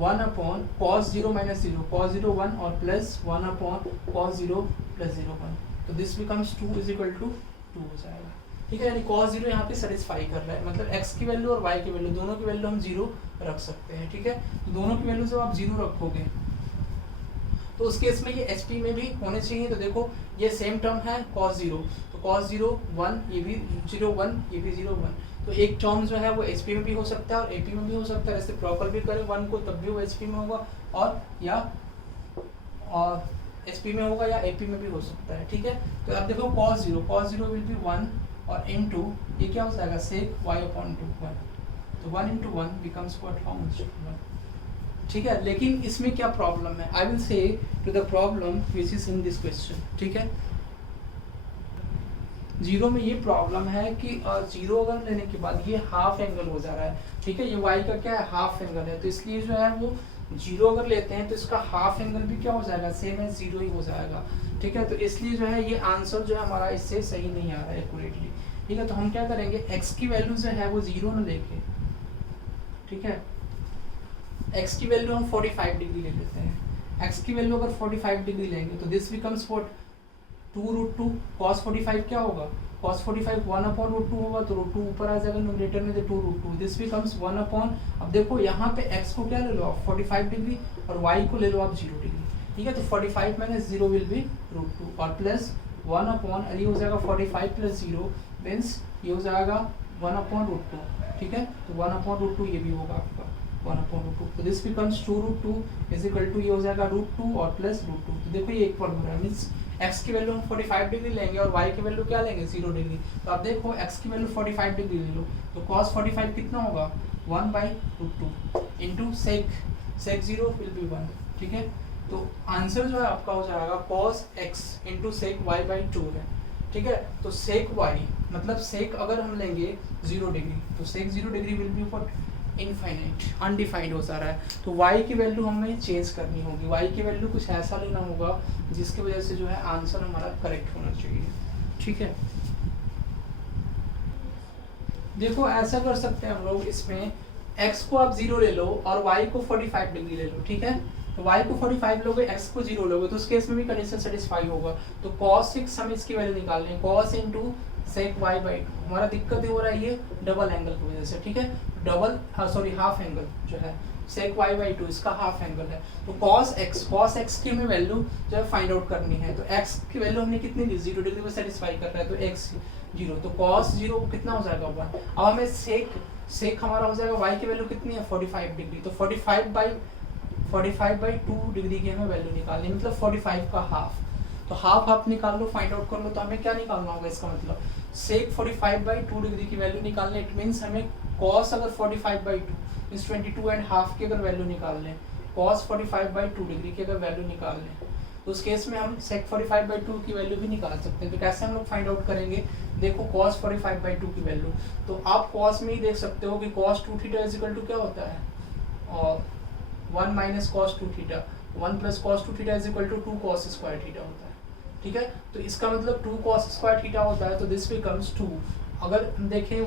1 upon cos 0 minus 0 cos 0 1 और प्लस 1 अपॉन cos 0 प्लस 0 1, तो this becomes 2 is equal to 2 हो जाएगा, ठीक है। यानी cos 0 यहाँ पे सेटिस्फाई कर रहा है, मतलब x की वैल्यू और y की वैल्यू दोनों की वैल्यू हम 0 रख सकते हैं, ठीक है। तो दोनों की वैल्यू जब आप 0 रखोगे तो उस केस में ये HP में भी होने चाहिए, तो देखो ये सेम टर्म है cos 0, तो cos 0 1 ये भी 0 1 ये भी 0 1, तो एक टर्म जो है वो HP में भी हो सकता है और AP में भी हो सकता है, जैसे प्रॉपर भी करें 1 को तब भी वो HP में होगा और या SP में होगा या AP में भी हो सकता है, ठीक है। तो आप देखो cos 0 विल बी 1 और इनटू ये क्या हो जाएगा sec y अपॉन 2 1, तो 1 into 1 becomes what how much 1, ठीक है। लेकिन इसमें क्या प्रॉब्लम है, I will say to the problem which is in this question, ठीक है। 0 में ये प्रॉब्लम है कि 0 अगर लेने के बाद ये हाफ एंगल हो जा रहा है, ठीक है, ये y का क्या है हाफ एंगल है, तो इसलिए जो है वो 0 अगर लेते हैं तो इसका हाफ एंगल भी क्या हो जाएगा सेम एज 0 ही हो जाएगा, ठीक है। तो इसलिए जो है ये आंसर जो है हमारा इससे सही नहीं आ रहा है एक्यूरेटली, ठीक है। तो हम क्या करेंगे x की वैल्यू जो है वो 0 न लेके, ठीक है, x की वैल्यू हम 45 डिग्री ले लेते हैं, x की वैल्यू अगर 45 डिग्री लेंगे तो दिस बिकम्स व्हाट 2√2 cos 45 क्या होगा cos 45 1 अपॉन √2 होगा, तो √2 ऊपर आ जाएगा न्यूमरेटर में, तो 2√2 दिस बिकम्स 1 अपॉन, अब देखो यहाँ पे x को क्या ले लो आप 45 डिग्री और y को ले लो आप 0 डिग्री, ठीक है। तो 45 माइनस 0 विल बी √2 और प्लस 1 अपॉन ये हो जाएगा 45 प्लस 0 मीन्स ये हो जाएगा 1 अपॉन √2, ठीक है। तो 1 अपॉन √2 ये भी होगा आपका 1 अपॉन √2, तो this becomes 2√2 is equal to ये हो जाएगा √2 और प्लस √2, तो देखो ये इक्वल हो रहा है, मीन्स x की वैल्यू हम 45 डिग्री लेंगे और y की वैल्यू क्या लेंगे 0 डिग्री, तो आप देखो x की वैल्यू 45 डिग्री ले लो, तो cos 45 कितना होगा 1/√2 इंटू sec 0 विल बी 1, ठीक है। तो आंसर जो है आपका हो जाएगा cos x into sec y/2 है, ठीक है। तो सेक वाई मतलब सेक अगर हम लेंगे 0 डिग्री तो सेक 0 degree will be for infinite, undefined हो जा रहा है। तो y की वैल्यू हमें चेंज करनी होगी, y की वैल्यू कुछ ऐसा लेना होगा जिसकी वजह से जो है आंसर हमारा करेक्ट होना चाहिए। ठीक है, देखो ऐसा कर सकते हैं हम लोग, इसमें x को आप 0 ले लो और y को 45 डिग्री ले लो। ठीक है, तो y को 45 लोगे, x को 0 लोगे, तो उस केस में भी कंडीशन सेटिस्फाई होगा। तो cos 6 हम इसकी वैल्यू निकाल लें, cos into sec y by 2। हमारा दिक्कत हो रहा है ये डबल एंगल की वजह से। ठीक है, डबल सॉरी हाफ एंगल जो है सेक y बाई 2 इसका हाफ एंगल है। तो cos x की हमें वैल्यू जो है फाइंड आउट करनी है। तो x की वैल्यू हमने कितनी दी, 0 डिग्री को सेटिस्फाई कर रहा है, तो x 0, तो cos 0 कितना हो जाएगा 1। अब हमें सेक हमारा हो जाएगा y की वैल्यू कितनी है 45 डिग्री, तो 45 बाई 2 डिग्री की हमें वैल्यू निकालनी है, मतलब 45 का हाफ। तो हाफ निकाल लो, फाइंड आउट कर लो। तो हमें क्या निकालना होगा, इसका मतलब सेक 45 बाई 2 डिग्री की वैल्यू निकालनी। इट मीन्स हमें cos अगर 45 बाई 2 मीन्स 22.5 की अगर वैल्यू निकाल लें, cos 45 बाई 2 डिग्री की अगर वैल्यू निकाल लें, तो उस केस में हम सेक 45 बाई 2 की वैल्यू भी निकाल सकते हैं। तो कैसे हम लोग फाइंड आउट करेंगे, देखो cos 45 बाई 2 की वैल्यू, तो आप cos में ही देख सकते हो कि cos 2 theta is equal to क्या होता है, और 1 minus cos 2 theta, 1 plus cos 2 theta is equal to 2 cos square theta होता है। ठीक है, तो इसका मतलब 2 cos स्क्वायर थीटा होता है, तो दिस बिकम्स 2। अगर हम देखें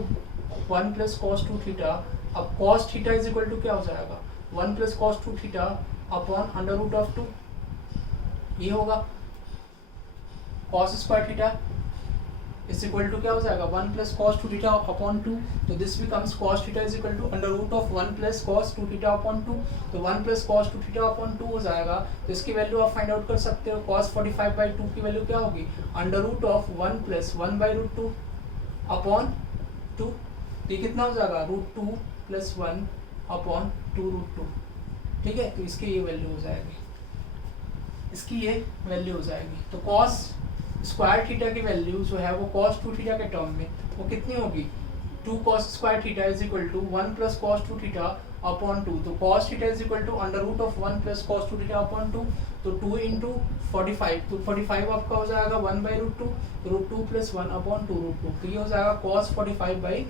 1 प्लस cos 2 थीटा, अब cos theta is equal to क्या हो जाएगा, 1 plus cos 2 theta upon under root of 2, ये होगा cos square theta is equal to क्या हो जाएगा, 1 प्लस cos 2 थीटा अपॉन 2। तो this becomes cos theta is equal to under root of 1 plus cos 2 theta upon 2। तो 1 plus cos 2 theta upon 2 हो जाएगा। तो इसकी वैल्यू आप फाइंड आउट कर सकते हो। cos 45 बाई 2 की वैल्यू क्या होगी, under root of 1 plus 1 by root 2 upon 2। तो ये कितना हो जाएगा, रूट 2 प्लस 1 अपॉन 2 रूट 2। ठीक है, तो इसकी ये वैल्यू हो जाएगी, इसकी ये वैल्यू हो जाएगी। तो cos स्क्वायर थीटा की वैल्यू जो है वो cos 2 थीटा के टर्म में वो कितनी होगी, 2 cos square theta is equal to 1 plus cos 2 theta upon 2। तो cos theta is equal to under root of 1 plus cos 2 theta upon 2। तो 2 इंटू 45, तो 45 आपका हो जाएगा 1 by root 2, root 2 plus 1 upon 2 root 2। तो ये हो जाएगा cos 45 बाई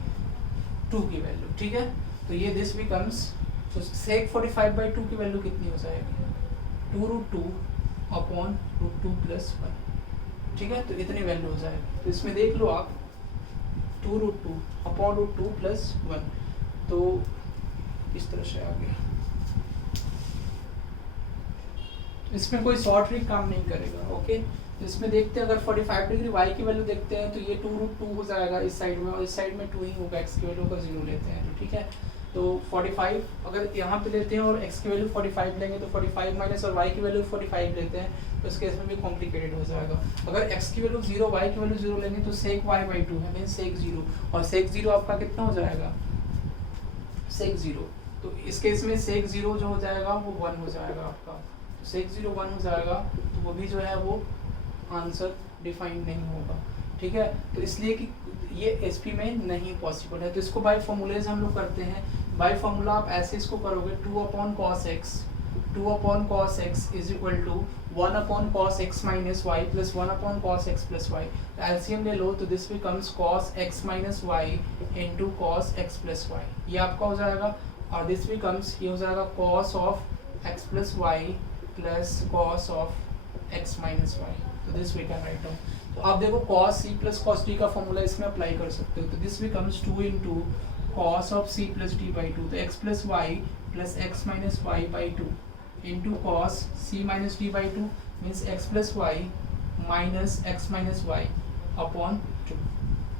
2 की वैल्यू। ठीक है, तो ये दिस बिकम्स, तो सेक 45 बाई 2 की वैल्यू कितनी हो जाएगी, 2 रूट 2 अपॉन रूट 2 प्लस 1। ठीक है, तो इतनी वैल्यू हो जाएगी। तो इसमें देख लो आप 2 रूट 2 अपॉन रूट 2 प्लस 1, तो इस तरह से आ गया। इसमें कोई शॉर्ट ट्रिक काम नहीं करेगा। ओके, तो इसमें देखते हैं, अगर 45 डिग्री y की वैल्यू देखते हैं तो ये 2 रूट 2 हो जाएगा इस साइड में, और इस साइड में 2 ही होगा, x की वैल्यू का 0 लेते हैं तो। ठीक है, तो 45 अगर यहाँ पे लेते हैं और x की वैल्यू 45 लेंगे तो 45 माइनस और y की वैल्यू 45 लेते हैं, तो इस केस में भी कॉम्प्लिकेटेड हो जाएगा। अगर x की वैल्यू 0 y की वैल्यू 0 लेंगे तो सेक y बाई 2 है, मीन सेक 0, और सेक 0 आपका कितना हो जाएगा, सेक 0। तो इस केस में सेक 0 जो हो जाएगा वो 1 हो जाएगा आपका। तो सेक 0 1 हो जाएगा, तो वो भी जो है वो आंसर डिफाइन नहीं होगा। ठीक है, तो इसलिए कि ये एसपी में नहीं पॉसिबल है। तो इसको बाय फॉर्मूलेज हम लोग करते हैं। बाय फॉर्मूला आप ऐसे इसको करोगे, 2 upon cos x is equal to 1 upon cos x minus Y plus 1 upon cos x plus Y. LCM ले लो तो this becomes cos x minus Y into cos x plus Y, ये आपका हो जाएगा। और दिस बिकम्स, ये हो जाएगा cos of x plus y plus cos of x minus y. तो this we can write down. तो आप देखो cos c plus cos d का फॉर्मूला इसमें अप्लाई कर सकते हो। तो this becomes 2 into cos of c plus d by 2, तो x plus y plus x minus y by 2 into cos c minus d by 2 means x plus y minus x minus Y upon 2।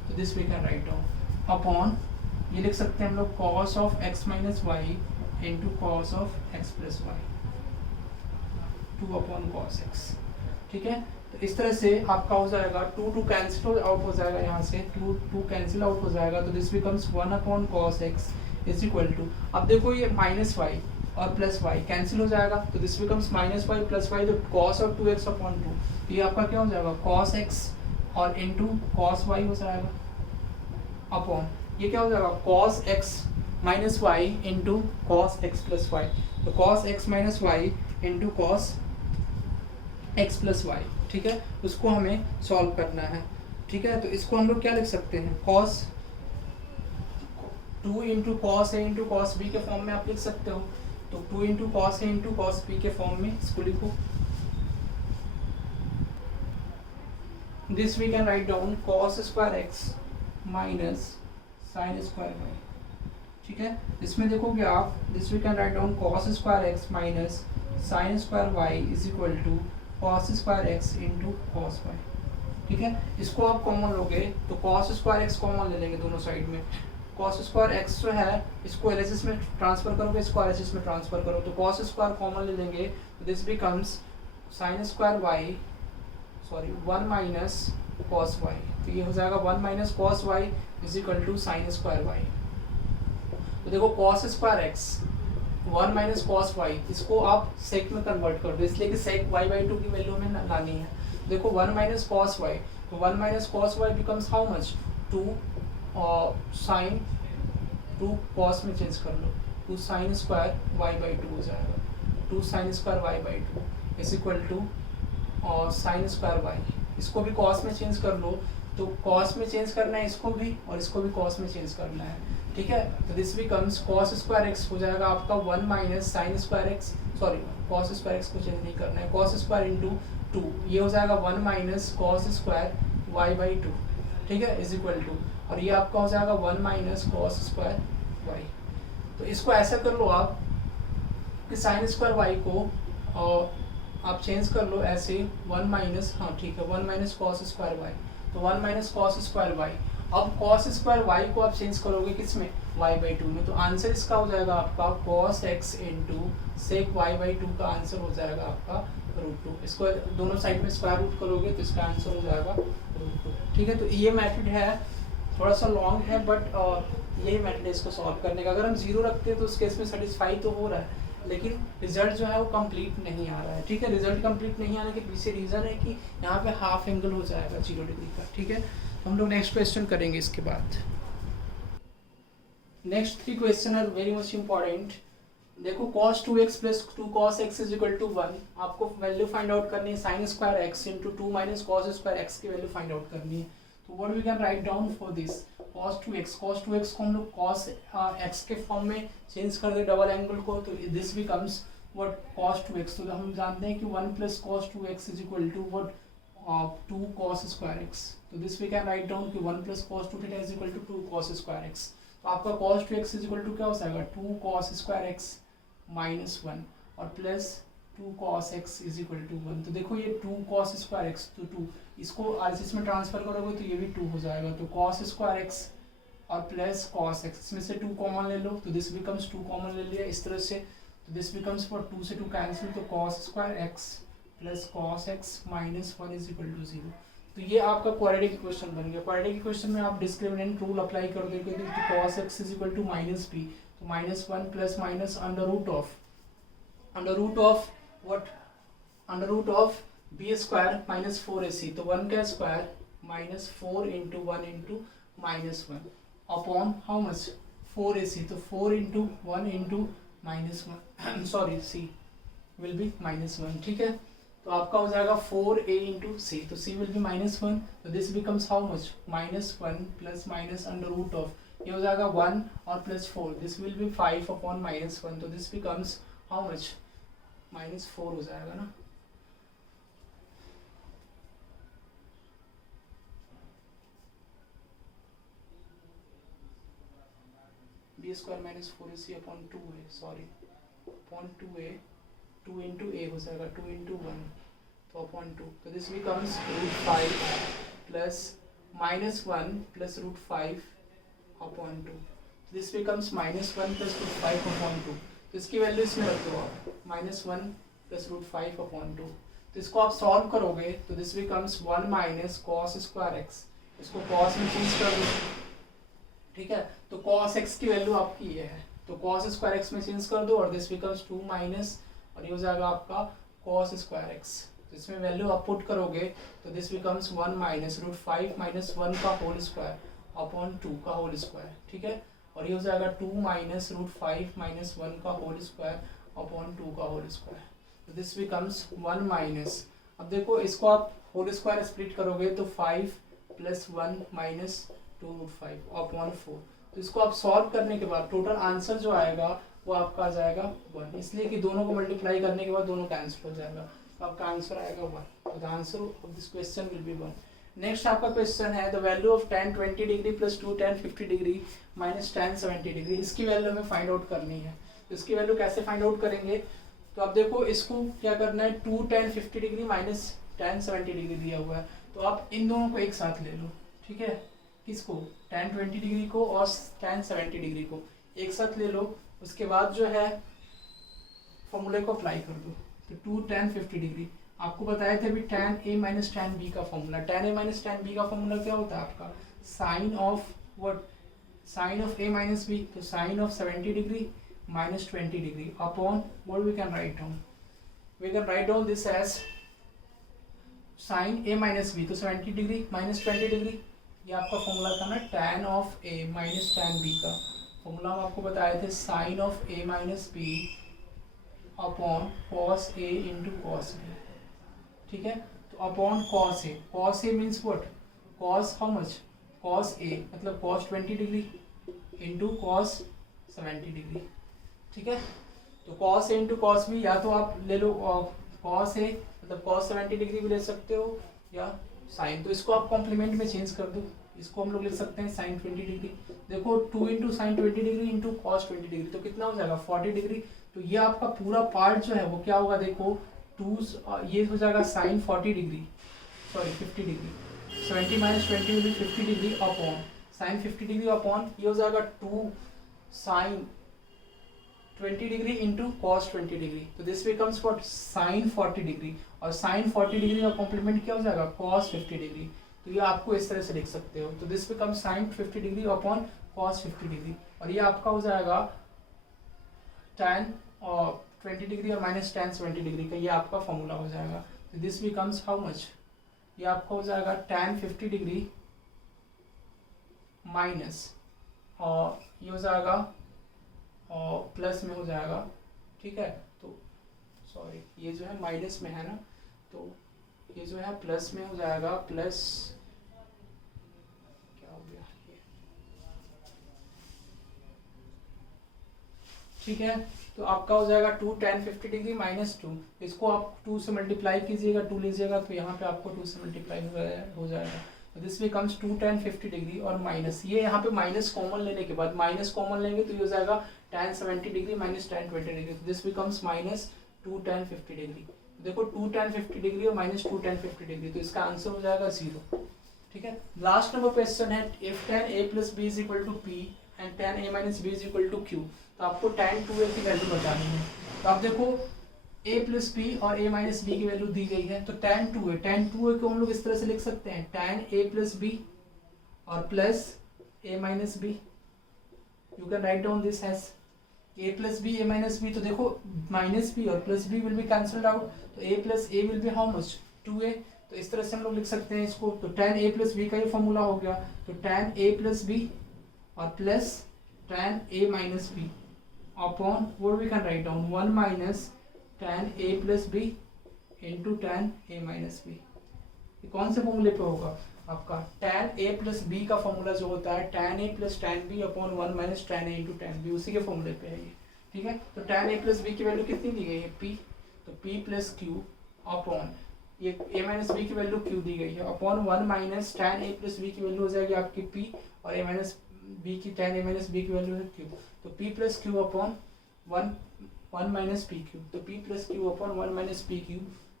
तो this we can write down upon, ये लिख सकते हैं हम लोग cos of x minus Y into cos of x plus Y, 2 upon cos x। ठीक है, तो इस तरह से आपका हो जाएगा 2 कैंसिल आउट हो जाएगा, यहाँ से 2 कैंसिल आउट हो जाएगा। तो this becomes 1 upon cos x is equal to, अब देखो ये माइनस वाई और प्लस वाई कैंसिल हो जाएगा, तो this becomes minus Y plus Y, तो cos ऑफ 2x अपॉन 2, ये आपका क्या हो जाएगा cos x और इंटू cos y हो जाएगा अपॉन, ये क्या हो जाएगा cos x minus Y into cos x plus Y. तो cos x minus Y into cos x plus Y. ठीक है, उसको हमें सॉल्व करना है। ठीक है, तो इसको हम लोग क्या लिख सकते हैं, cos 2 into cos A into cos B के फॉर्म में आप लिख सकते हो। तो 2 into cos A into cos B के फॉर्म में इसको लिखो। This we can write down cos square X minus sine square Y. ठीक है, इसमें देखोगे आप, this we can write down cos square X minus sine square Y is equal to cos square X into cos Y. ठीक है, इसको आप common लोगे तो कॉस स्क्वायर एक्स कॉमन ले लेंगे दोनों साइड में। कॉस स्क्वायर एक्स जो है इसको एलएचएस में ट्रांसफर करोगे, इसको आरएचएस में ट्रांसफर करो, तो कॉस स्क्वायर कॉमन ले लेंगे, तो this becomes sine square Y, sorry 1 minus cos Y. तो ये हो जाएगा 1 minus cos Y is equal to sine square Y. तो देखो cos square X 1 minus cos Y, इसको आप सेक में कन्वर्ट कर दो, इसलिए कि सेक वाई बाई 2 की वैल्यू हमें लानी है। देखो 1 माइनस कॉस वाई, तो 1 minus cos Y becomes how much, 2 sine 2 cos में चेंज कर लो, 2 साइन स्क्वायर वाई बाई 2 हो जाएगा, 2 sine square Y by 2 is equal to और साइन स्क्वायर वाई। इसको भी कॉस में चेंज कर लो, तो कॉस में चेंज करना है इसको भी और इसको भी कॉस में चेंज करना है। ठीक है, तो this becomes cos square x हो जाएगा आपका 1 minus sine square x, sorry cos square x को चेंज नहीं करना है, कॉस स्क्वायर इंटू 2, ये हो जाएगा 1 minus cos square Y by 2। ठीक है, इज इक्वल टू, और ये आपका हो जाएगा 1 माइनस कॉस स्क्वायर वाई। तो इसको ऐसा कर लो आप कि साइन स्क्वायर वाई को आप चेंज कर लो ऐसे 1 माइनस, हाँ ठीक है, 1 माइनस कॉस स्क्वायर वाई, तो 1 माइनस कॉस स्क्वायर वाई। अब कॉस स्क्वायर वाई को आप चेंज करोगे किस में, वाई बाई 2 में, तो आंसर इसका हो जाएगा आपका cos X into sec Y by 2 का आंसर हो जाएगा आपका √2। इसको दोनों साइड में स्क्वायर रूट करोगे तो इसका आंसर हो जाएगा √2। ठीक है, तो ये मेथड है, थोड़ा सा लॉन्ग है बट यही मेथड है इसको सॉल्व करने का। अगर हम 0 रखते हैं तो उस केस में सेटिस्फाई तो हो रहा है, लेकिन रिजल्ट जो है वो कंप्लीट नहीं आ रहा है। ठीक है, रिजल्ट कंप्लीट नहीं आने के पीछे रीज़न है कि यहाँ पे हाफ एंगल हो जाएगा 0 डिग्री का। ठीक है, तो हम लोग नेक्स्ट क्वेश्चन करेंगे इसके बाद। Next 3 question are very much important. देखो cos 2x plus 2 cos x is equal to 1, आपको वैल्यू फाइंड आउट करनी है sine square X into 2 minus cos square X की वैल्यू फाइंड आउट करनी है। तो what we can write down for this, cos 2x को हम लोग cos x के फॉर्म में चेंज कर दे डबल एंगल को, तो this becomes what cos 2x। तो हम जानते हैं कि 1 plus cos 2x is equal to what 2 cos square x। तो this we can write down कि 1 plus cos 2 theta is equal to 2 cos square x। तो आपका cos 2x is equal to क्या हो जाएगा, 2 cos स्क्वायर x माइनस 1 और plus 2 cos x is equal to 1। तो देखो ये 2 cos स्क्वायर x, तो 2 इसको आरसीएस में ट्रांसफर करोगे तो ये भी 2 हो जाएगा, तो cos स्क्वायर x और प्लस cos x, इसमें से 2 कॉमन ले लो, तो दिस बिकम्स 2 कॉमन ले लिया इस तरह से, तो दिस बिकम्स फॉर 2 से 2 कैंसिल, तो cos square x plus cos x minus 1 is equal to 0। तो ये आपका क्वाड्रेटिक इक्वेशन बन गया। क्वाड्रेटिक इक्वेशन में आप डिस्क्रिमिनेंट रूल अप्लाई कर दोगे, तो cos x is equal to minus b, तो minus 1 plus minus under root of b square minus 4ac, तो 1 का square minus 4 into 1 into minus 1 upon how much 4ac, तो 4 into 1 into minus 1 sorry c will be minus 1। ठीक है, तो आपका हो जाएगा 4a इंटू c, तो c विल बी माइनस 1, तो this becomes how much minus 1 plus minus under root of, ये हो जाएगा 1 और plus 4, this will be 5 upon minus 1, तो this becomes how much minus 4 हो जाएगा ना। B square minus 4ac upon 2a, sorry upon 2a, 2 into a हो जाएगा 2 इंटू 1, तो अपॉन 2, तो this becomes √5 plus minus 1 plus √5 upon 2, this becomes minus 1 plus √5 upon 2, तो इसकी वैल्यू इसमें रख दो आप, माइनस 1 प्लस √5 अपॉन 2, तो इसको आप सॉल्व करोगे तो this becomes 1 minus cos square x, इसको कॉस में चेंज कर दो। ठीक है, तो cos x की वैल्यू आपकी ये है, तो cos स्क्वायर x में चेंज कर दो और दिस बिकम्स 2 माइनस, और ये हो जाएगा आपका cos स्क्वायर x, तो इसमें वैल्यू आप पुट करोगे तो दिस बिकम्स 1 माइनस √5 माइनस 1 का होल स्क्वायर अपॉन 2 का होल स्क्वायर। ठीक है, और ये हो जाएगा 2 माइनस √5 माइनस 1 का होल स्क्वायर अपॉन 2 का होल स्क्वायर, तो दिस बिकम्स 1 माइनस, अब देखो इसको आप होल स्क्वायर स्प्लिट करोगे तो 5 प्लस 1 माइनस 2√5 अपॉन 4। तो इसको आप सॉल्व करने के बाद टोटल आंसर जो आएगा वो आपका आ जाएगा 1, इसलिए कि दोनों को मल्टीप्लाई करने के बाद दोनों का आंसर हो जाएगा, तो आपका आंसर आएगा 1। तो the answer of this question will be 1। Next आपका क्वेश्चन है the value of tan 20 degree plus 2 tan 50 degree minus tan 70 degree. इसकी वैल्यू हमें फाइंड आउट करनी है। तो इसकी वैल्यू कैसे फाइंड आउट करेंगे, तो आप देखो इसको क्या करना है, 2 tan 50 degree minus tan 70 degree दिया हुआ है, तो आप इन दोनों को एक साथ ले लो, ठीक है। किसको, tan 20 डिग्री को और tan 70 डिग्री को एक साथ ले लो। उसके बाद जो है फॉर्मूले को अप्लाई कर दो। तो 2 tan 50 डिग्री आपको बताए थे अभी tan a minus tan b का formula. tan a minus tan b का फॉर्मूला क्या होता है आपका, sine of what, sine of a minus b, तो sine of 70 degree minus 20 degree upon what we can write down, we can write down this as sine a minus b, तो 70 degree minus 20 degree, ये आपका formula था ना tan of a minus tan b का। Formula हम आपको बताए थे sine of a minus b upon cos a into cos b, ठीक है। तो अपॉन cos a means what, cos how much, cos a मतलब cos 20 degree into cos 70 degree, ठीक है। तो cos a into cos b या तो आप ले लो cos a मतलब cos 70 डिग्री भी ले सकते हो या साइन, तो इसको आप कॉम्प्लीमेंट में चेंज कर दो, इसको हम लोग लिख सकते हैं साइन 20 डिग्री। देखो 2 into sine 20 degree into cos 20 degree, तो कितना हो जाएगा 40 डिग्री। तो ये आपका पूरा पार्ट जो है वो क्या होगा, देखो 2 ये हो जाएगा sine 40 degree, sorry 50 degree, 70 minus 20 will be 50 degree upon sine 50 degree upon ये हो जाएगा 2 sine 20 degree into cos 20 degree, तो this becomes what sine 40 degree, और साइन 40 डिग्री का कॉम्प्लीमेंट क्या हो जाएगा कॉस 50 डिग्री। तो ये आपको इस तरह से लिख सकते हो, तो this becomes sine 50 degree upon cos 50 degree, और ये आपका हो जाएगा tan 20 डिग्री और माइनस tan 70 डिग्री का, ये आपका फॉर्मूला हो जाएगा। तो दिस बिकम्स हाउ मच, ये आपका हो जाएगा tan 50 डिग्री माइनस और ये हो जाएगा और प्लस में हो जाएगा, ठीक है। तो सॉरी ये जो है माइनस में है ना, तो ये जो है प्लस में हो जाएगा, प्लस क्या हो गया ये, ठीक है। तो आपका हो जाएगा 2 tan 50 डिग्री माइनस 2, इसको आप 2 से मल्टीप्लाई कीजिएगा, 2 लीजिएगा तो यहाँ पे आपको 2 से मल्टीप्लाई हो जाएगा। तो दिस बिकम्स 2 tan 50 डिग्री और माइनस, ये यहाँ पे माइनस कॉमन लेने के बाद माइनस कॉमन लेंगे तो ये हो जाएगा tan 70 degree minus tan 20 degree, तो this becomes minus 2 tan 50 degree. देखो 2 tan 50 डिग्री और माइनस 2 tan 50 डिग्री, तो इसका आंसर हो जाएगा 0, ठीक है। लास्ट नंबर क्वेश्चन है if tan a plus b is equal to p and tan a minus b is equal to q, तो आपको tan 2a की वैल्यू बतानी है। तो आप देखो a प्लस b और a माइनस b की वैल्यू दी गई है, तो tan 2a को हम लोग इस तरह से लिख सकते हैं tan a प्लस b और plus a minus b, you can write down this as a plus b a minus b। तो देखो माइनस b और plus b will be cancelled out, तो a plus a will be how much 2a, तो इस तरह से हम लोग लिख सकते हैं इसको। तो tan a प्लस b का ये फॉर्मूला हो गया, तो tan a प्लस b और plus tan a minus b upon what we can write down 1 minus tan a plus b into tan a minus b। ये कौन से फॉर्मूले पे होगा आपका, tan a प्लस b का फॉर्मूला जो होता है tan a plus tan b upon 1 minus tan a into tan b, उसी के फॉर्मूले पे है ये, ठीक है। तो tan a प्लस b की वैल्यू कितनी दी गई है p, तो p प्लस q अपॉन ये a माइनस b की वैल्यू q दी गई है upon 1 minus tan a plus b की वैल्यू हो जाएगी आपकी p और a माइनस b की tan a माइनस b की वैल्यू है q, तो p plus q upon 1 minus P Q, तो p plus q upon 1 minus P Q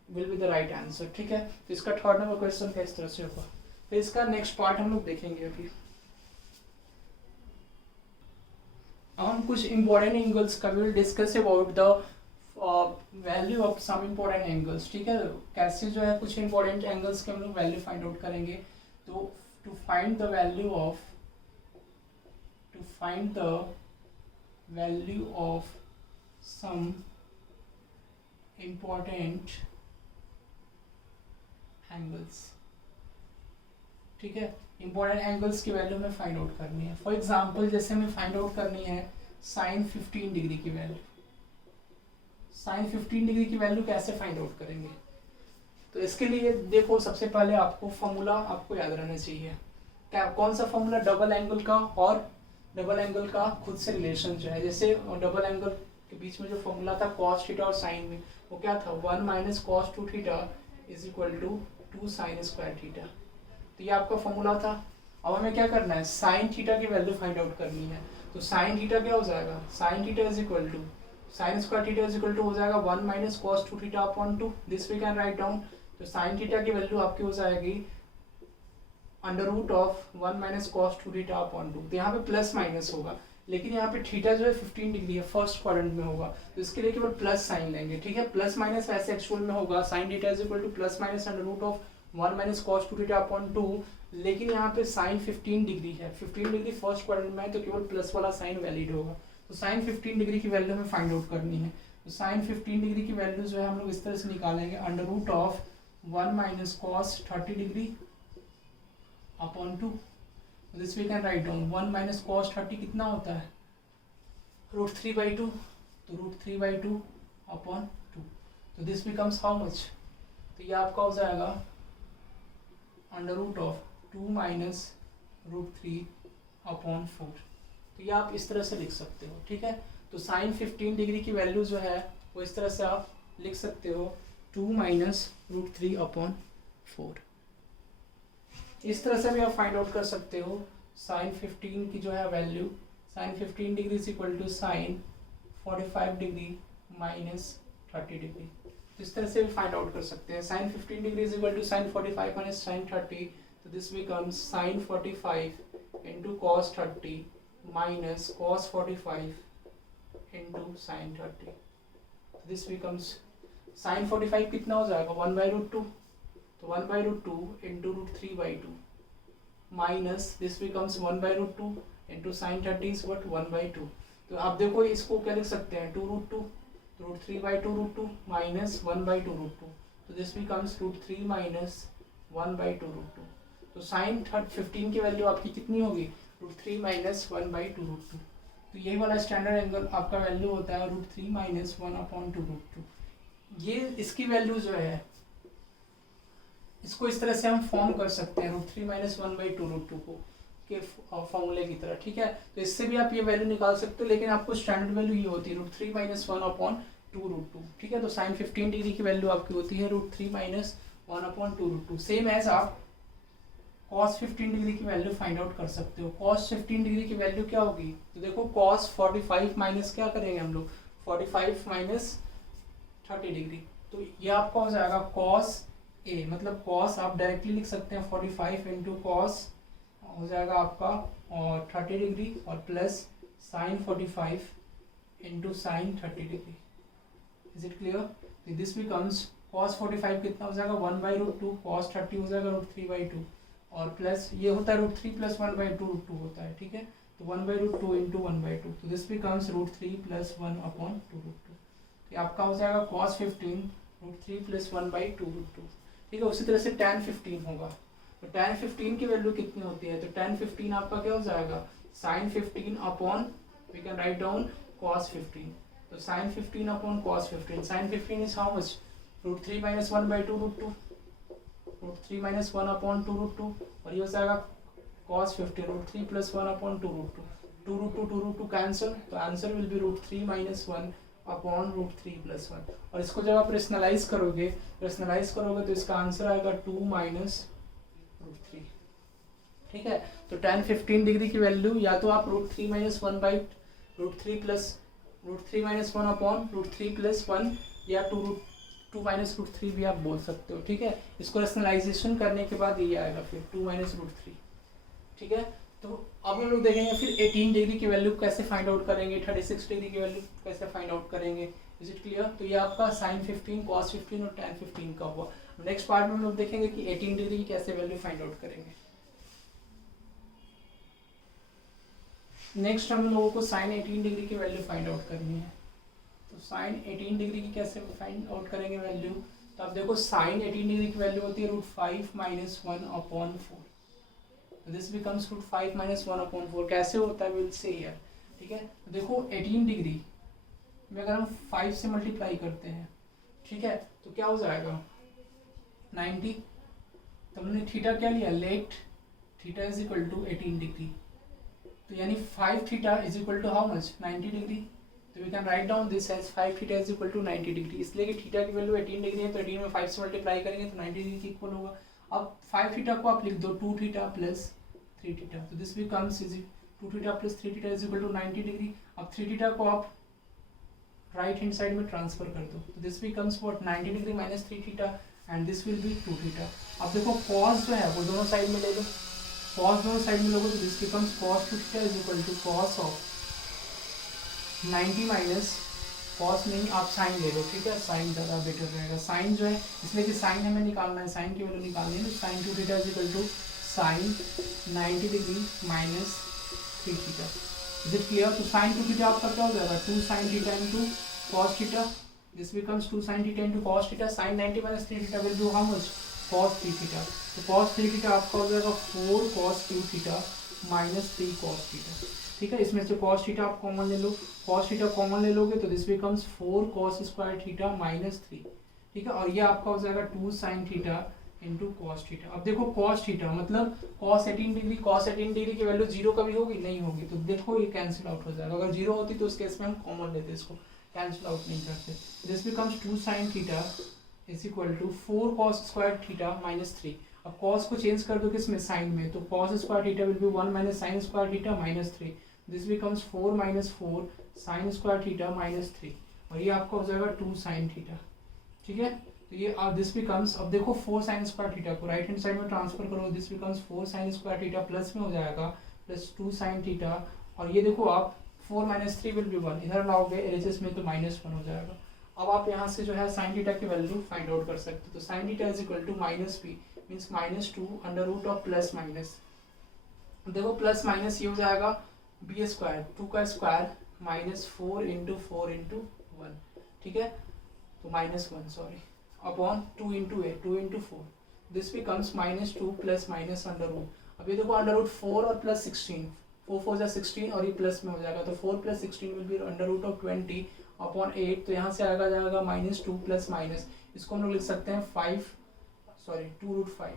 will be the right answer, ठीक है। तो इसका थर्ड नंबर क्वेश्चन का इस तरह से होगा। फिर इसका नेक्स्ट पार्ट हम लोग देखेंगे अभी। हम कुछ इंपॉर्टेंट एंगल्स का will discuss about the value of some important angles, ठीक है। कैसे जो है कुछ इंपॉर्टेंट एंगल्स के हम लोग वैल्यू फाइंड आउट करेंगे। तो to find the value of some important angles, ठीक है। इंपॉर्टेंट एंगल्स की वैल्यू हमें फाइंड आउट करनी है। फॉर एग्जांपल जैसे हमें फाइंड आउट करनी है साइन 15 डिग्री की वैल्यू। साइन 15 डिग्री की वैल्यू कैसे फाइंड आउट करेंगे, तो इसके लिए देखो सबसे पहले आपको फॉर्मूला आपको याद रहना चाहिए। क्या कौन सा फॉर्मूला? डबल एंगल का और डबल एंगल का खुद से रिलेशन जो है, जैसे डबल एंगल के बीच में जो फॉर्मूला था कॉस थीटा और साइन में, वो क्या था 1 minus cos 2 theta is equal to 2 sine square theta. तो ये आपका फॉर्मूला था। अब हमें क्या करना है, साइन थीटा की वैल्यू फाइंड आउट करनी है। तो साइन थीटा क्या हो जाएगा, sine theta is equal to sine square theta is equal to हो जाएगा 1 minus cos 2 theta upon 2, this we can write down. तो साइन थीटा की वैल्यू आपकी हो जाएगी under root of 1 minus cos 2 theta upon 2। तो यहाँ पे प्लस माइनस होगा, लेकिन यहाँ पे थीटा जो है 15 डिग्री है, फर्स्ट क्वाड्रेंट में होगा, तो इसके लिए केवल प्लस साइन लेंगे। ठीक है, प्लस माइनस वैसे एक्चुअल में होगा sine theta is equal to plus minus under root of 1 minus cos 2 theta upon 2, लेकिन यहाँ पे साइन 15 डिग्री है, 15 डिग्री फर्स्ट क्वाड्रेंट में है, तो केवल प्लस वाला साइन वैलिड होगा। तो साइन 15 डिग्री की वैल्यू हमें फाइंड आउट करनी है। तो साइन 15 डिग्री की वैल्यू जो है हम लोग इस तरह से निकालेंगे, under root of 1 minus cos 30 degree upon 2, this we can write down. 1 minus cos 30 कितना होता है, √3/2, तो √3/2 अपॉन 2, तो दिस बिकम्स हाउ मच, तो ये आपका हो जाएगा under root of 2 minus √3 upon 4। तो ये आप इस तरह से लिख सकते हो। ठीक है, तो साइन 15 डिग्री की वैल्यू जो है वो इस तरह से आप लिख सकते हो 2 माइनस √3 अपॉन 4। इस तरह से भी आप फाइंड आउट कर सकते हो साइन 15 की जो है वैल्यू, sine 15 degree is equal to sine 45 degree minus 30 degree. इस तरह से भी फाइंड आउट कर सकते हैं। Sine 15 degree is equal to sine 45 minus sine 30, तो this becomes sine 45 into cos 30 minus cos 45 into sine 30, this becomes sine 45 कितना हो जाएगा 1/√2, तो 1/√2 into √3/2 minus this becomes 1/√2 into sine 30 is what 1/2। तो आप देखो इसको क्या लिख सकते हैं 2√2, तो √3/2 √2 माइनस 1/2 √2, तो दिस बिकम्स √3 माइनस 1/2 √2। तो साइन 15 की वैल्यू आपकी कितनी होगी √3 माइनस 1/2 √2। तो यही वाला स्टैंडर्ड एंगल आपका वैल्यू होता है √3 माइनस 1/2 √2। ये इसकी वैल्यू जो है इसको इस तरह से हम फॉर्म कर सकते हैं √3 माइनस 1/2 √2 को के फॉर्मूले की तरह। ठीक है, तो इससे भी आप ये वैल्यू निकाल सकते हो, लेकिन आपको स्टैंडर्ड वैल्यू ये होती है √3 माइनस 1/2 √2। ठीक है, तो साइन 15 डिग्री की वैल्यू आपकी होती है √3 माइनस 1/2 √2। सेम एज आप cos 15 डिग्री की वैल्यू फाइंड आउट कर सकते हो। cos 15 डिग्री की वैल्यू क्या होगी, तो देखो cos 45 माइनस क्या करेंगे हम लोग 45 माइनस 30 डिग्री, तो ये आपका हो जाएगा cos a, मतलब cos आप डायरेक्टली लिख सकते हैं 45 इंटू कॉस हो जाएगा आपका और 30 डिग्री और plus sign 45 into sine 30 degree. Is it clear? This becomes cos 45 कितना हो जाएगा 1/√2, cos 30 हो जाएगा √3/2 और प्लस ये होता है √3 प्लस 1/2 √2 होता है। ठीक है, तो 1/√2 इंटू 1/2, तो दिस बिकम्स √3 प्लस 1/2 √2। ये आपका हो जाएगा cos 15 √3 प्लस 1/2 √2। ठीक है, उसी तरह से tan 15 होगा, तो tan 15 की वैल्यू कितनी होती है, तो tan 15 आपका क्या हो जाएगा sin 15 upon we can write down cos 15, तो sin 15 upon cos 15, sin 15 is how much √3 minus 1/2 √2, √3 minus 1/2 √2 और ये हो जाएगा cos 15 √3 प्लस 1/2 √2, 2√2 कैंसिल, तो answer will be √3 minus 1 upon √3 plus 1। और इसको जब आप रेशनलाइज करोगे तो इसका आंसर आएगा 2 माइनस √3। ठीक है, तो tan 15 डिग्री की वैल्यू या तो आप √3 minus 1/√3 plus √3 minus 1 upon √3 plus 1 या 2 माइनस √3 भी आप बोल सकते हो। ठीक है, इसको रेशनलाइजेशन करने के बाद ये आएगा फिर 2 माइनस √3। ठीक है, तो अब हम लोग देखेंगे फिर 18 डिग्री की वैल्यू कैसे फाइंड आउट करेंगे, 36 डिग्री की वैल्यू कैसे फाइंड आउट करेंगे। Is it clear? तो ये आपका sin 15, cos 15 और tan 15 का हुआ। नेक्स्ट पार्ट में हम लोग देखेंगे कि 18 डिग्री की कैसे वैल्यू फाइंड आउट करेंगे। नेक्स्ट हम लोगों को sin 18 डिग्री की वैल्यू फाइंड आउट करनी है। तो sin 18 डिग्री की कैसे फाइंड आउट करेंगे वैल्यू, तो आप देखो sin 18 डिग्री की वैल्यू होती है √5 माइनस 1/4, दिस बिकम्स √5 माइनस 1/4। कैसे होता है विल से हियर। ठीक है, तो देखो 18 डिग्री में अगर हम 5 से मल्टीप्लाई करते हैं, ठीक है, तो क्या हो जाएगा 90, तो हमने थीटा क्या लिया, let theta is equal to 18 degree, तो यानी 5 theta is equal to how much, 90 degree. तो we can write down this as 5 theta is equal to 90 degree, इसलिए कि थीटा की वैल्यू 18 डिग्री है, तो 18 में 5 से मल्टीप्लाई करेंगे तो 90 डिग्री के इक्वल होगा। अब 5 थीटा को आप लिख दो 2 थीटा प्लस 3 थीटा, तो this becomes is 2 theta plus 3 theta is equal to 90 degree. अब 3 थीटा को आप राइट हैंड साइड में ट्रांसफर कर दो, तो this becomes what, 90 degree minus 3 theta and this will be 2 theta. अब देखो कॉस जो है वो दोनों साइड में ले लो, कॉस दोनों साइड में लोगे तो this becomes cos 2 theta is equal to cos of 90 minus cos नहीं आप साइन ले लो, ठीक है, साइन ज़्यादा बेटर रहेगा। साइन जो है इसलिए कि साइन हमें निकालना है, साइन की वैल्यू निकालनी है, तो sine 2 theta is equal to sine 90 degree minus 3 theta. Is it clear? तो साइन 2 थीटा आपका क्या हो जाएगा, 2 sine theta into cos theta, this becomes 2 sine theta into cos theta. Sine 90 minus 3 theta will be how much, cos 3 theta, तो cos 3 theta आपका हो जाएगा 4 cos 2 theta minus 3 cos theta, ठीक है। इसमें से कॉस थीटा आप कॉमन ले लो, कॉस थीटा कॉमन ले लोगे तो this becomes 4 cos square theta minus 3, ठीक है, और ये आपका हो जाएगा 2 sine theta into cos theta. अब देखो कॉस थीटा मतलब कॉस 18 डिग्री, कॉस 18 डिग्री की वैल्यू 0 कभी होगी, नहीं होगी, तो देखो ये कैंसिल आउट हो जाएगा। अगर 0 होती तो उस केस में हम कॉमन लेते, इसको कैंसिल आउट नहीं करते। This becomes 2 sine theta is equal to 4 cos square theta minus 3। अब कॉस को चेंज कर दो किस में, साइन में, तो cos square theta will B 1 minus sine square theta minus 3, this becomes 4 minus 4 sign square theta minus 3, और ये आपका हो जाएगा 2 साइन थीटा, ठीक है। तो ये अब दिस बिकम्स, अब देखो 4 साइन स्क्वायर थीटा को राइट हैंड साइड में ट्रांसफर करो, this becomes 4 sign square theta plus में हो जाएगा प्लस 2 साइन थीटा, और ये देखो आप 4 माइनस 3 विल बी 1, इधर लाओगे एलएचएस में तो माइनस 1 हो जाएगा। अब आप यहाँ से जो है साइन थीटा की वैल्यू फाइंड आउट कर सकते हो, तो sine theta is equal to minus P means minus 2 under root of plus minus, देखो प्लस माइनस ये हो जाएगा बी स्क्वायर, 2 का स्क्वायर माइनस 4 इंटू 4 इंटू 1, ठीक है, तो minus 1 sorry, upon 2 into 8 2 into 4, this becomes minus 2 plus minus under root. अब ये देखो अंडर रूट 4 और प्लस 16, 4 4 जा 16 और ये प्लस में हो जाएगा, तो 4 plus 16 will be under root of 20 upon 8, तो यहाँ से आएगा जाएगा माइनस 2 प्लस माइनस, इसको हम लोग लिख सकते हैं 5 सॉरी 2 रूट 5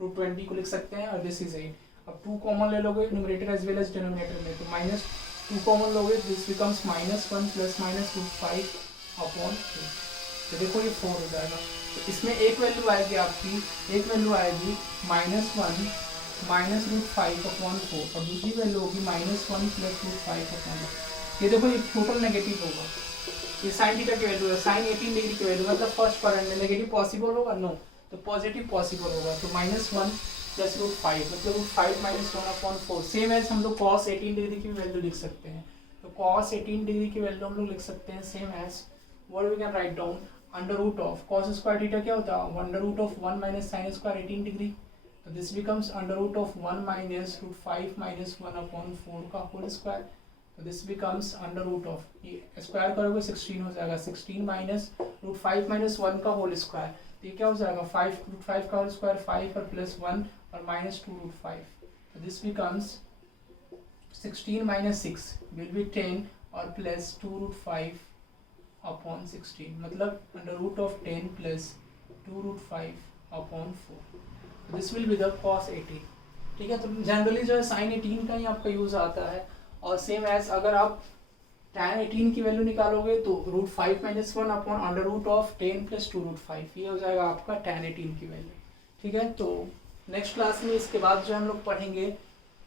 रूट 20 को लिख सकते हैं, और दिस इज 8। अब 2 कॉमन ले लोगे numerator as well as denominator में, तो माइनस 2 कॉमन लोगे, this becomes minus 1 plus minus root 5 upon 8, तो देखो ये 4 हो जाएगा। तो इसमें एक वैल्यू आएगी आपकी, एक वैल्यू आएगी माइनस 1 माइनस रूट 5 अपॉन 4, और दूसरी वैल्यू होगी माइनस 1 प्लस रूट 5 अपॉन 8। ये देखो ये टोटल नेगेटिव होगा, ये साइन थीटा की वैल्यू है, साइन 18 डिग्री की वैल्यू, मतलब फर्स्ट क्वाड्रेंट में नेगेटिव पॉसिबल होगा, नो, तो पॉजिटिव पॉसिबल होगा, तो माइनस 1 प्लस रूट 5 मतलब root 5 minus 1 upon 4, same as हम लोग कॉस 18 डिग्री की वैल्यू लिख सकते हैं, तो कॉस 18 डिग्री की वैल्यू हम लोग लिख सकते हैं same as what we can write down under root of cos square theta क्या होता है, under root of 1 minus sine square 18 degree, तो this becomes under root of 1 minus root 5 minus 1 upon 4 का होल स्क्वायर, तो this becomes under root of, ये square करोगे 16 हो जाएगा, 16 माइनस रूट 5 माइनस 1 का होल स्क्वायर, तो ये क्या हो जाएगा 5 रूट 5 का होल स्क्वायर 5 और प्लस 1 और माइनस 2 रूट 5, तो this becomes 16 minus 6 will be 10 और प्लस 2 रूट 5 अपॉन 16, मतलब under root of 10 plus 2 root 5 upon 4, this will be the cos 18, ठीक है। तो जनरली जो है साइन 18 का ही आपका यूज आता है, और सेम एज अगर आप tan 18 की वैल्यू निकालोगे तो root 5 minus 1 upon under root of 10 plus 2 root 5, ये हो जाएगा आपका tan 18 की वैल्यू, ठीक है। तो नेक्स्ट क्लास में इसके बाद जो हम लोग पढ़ेंगे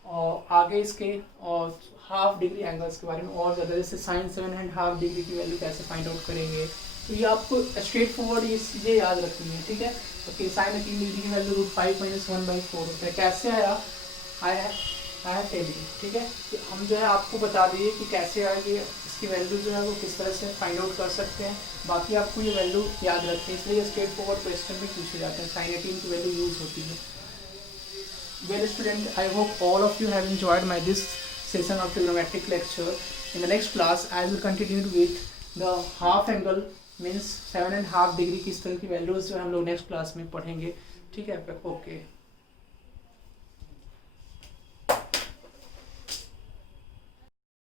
और आगे इसके और हाफ डिग्री एंगल्स के बारे में और ज़्यादा, जैसे साइन 7.5 डिग्री की वैल्यू कैसे फाइंड आउट करेंगे, तो ये आपको स्ट्रेट फॉरवर्ड ये चीज़ें याद रखनी है, ठीक है। तो साइन 18 डिग्री की वैल्यू रूट 5 माइनस 1/4 होता है, कैसे आया टेल यू, ठीक है। तो हम जो है आपको बता दिए कि कैसे आएगी, इसकी वैल्यू जो है वो किस तरह से फाइंड आउट कर सकते हैं, बाकी आपको ये वैल्यू याद रखनी है, इसलिए स्ट्रेट फॉरवर्ड क्वेश्चन भी पूछे जाते हैं, साइन 18 की वैल्यू यूज होती है। Well student, I hope all of you have enjoyed this session of trigonometric lecture. In the next class, I will continue with the half angle means 7.5 degree किस तरह की वैल्यूज जो हम लोग next class में पढ़ेंगे, ठीक है। ओके।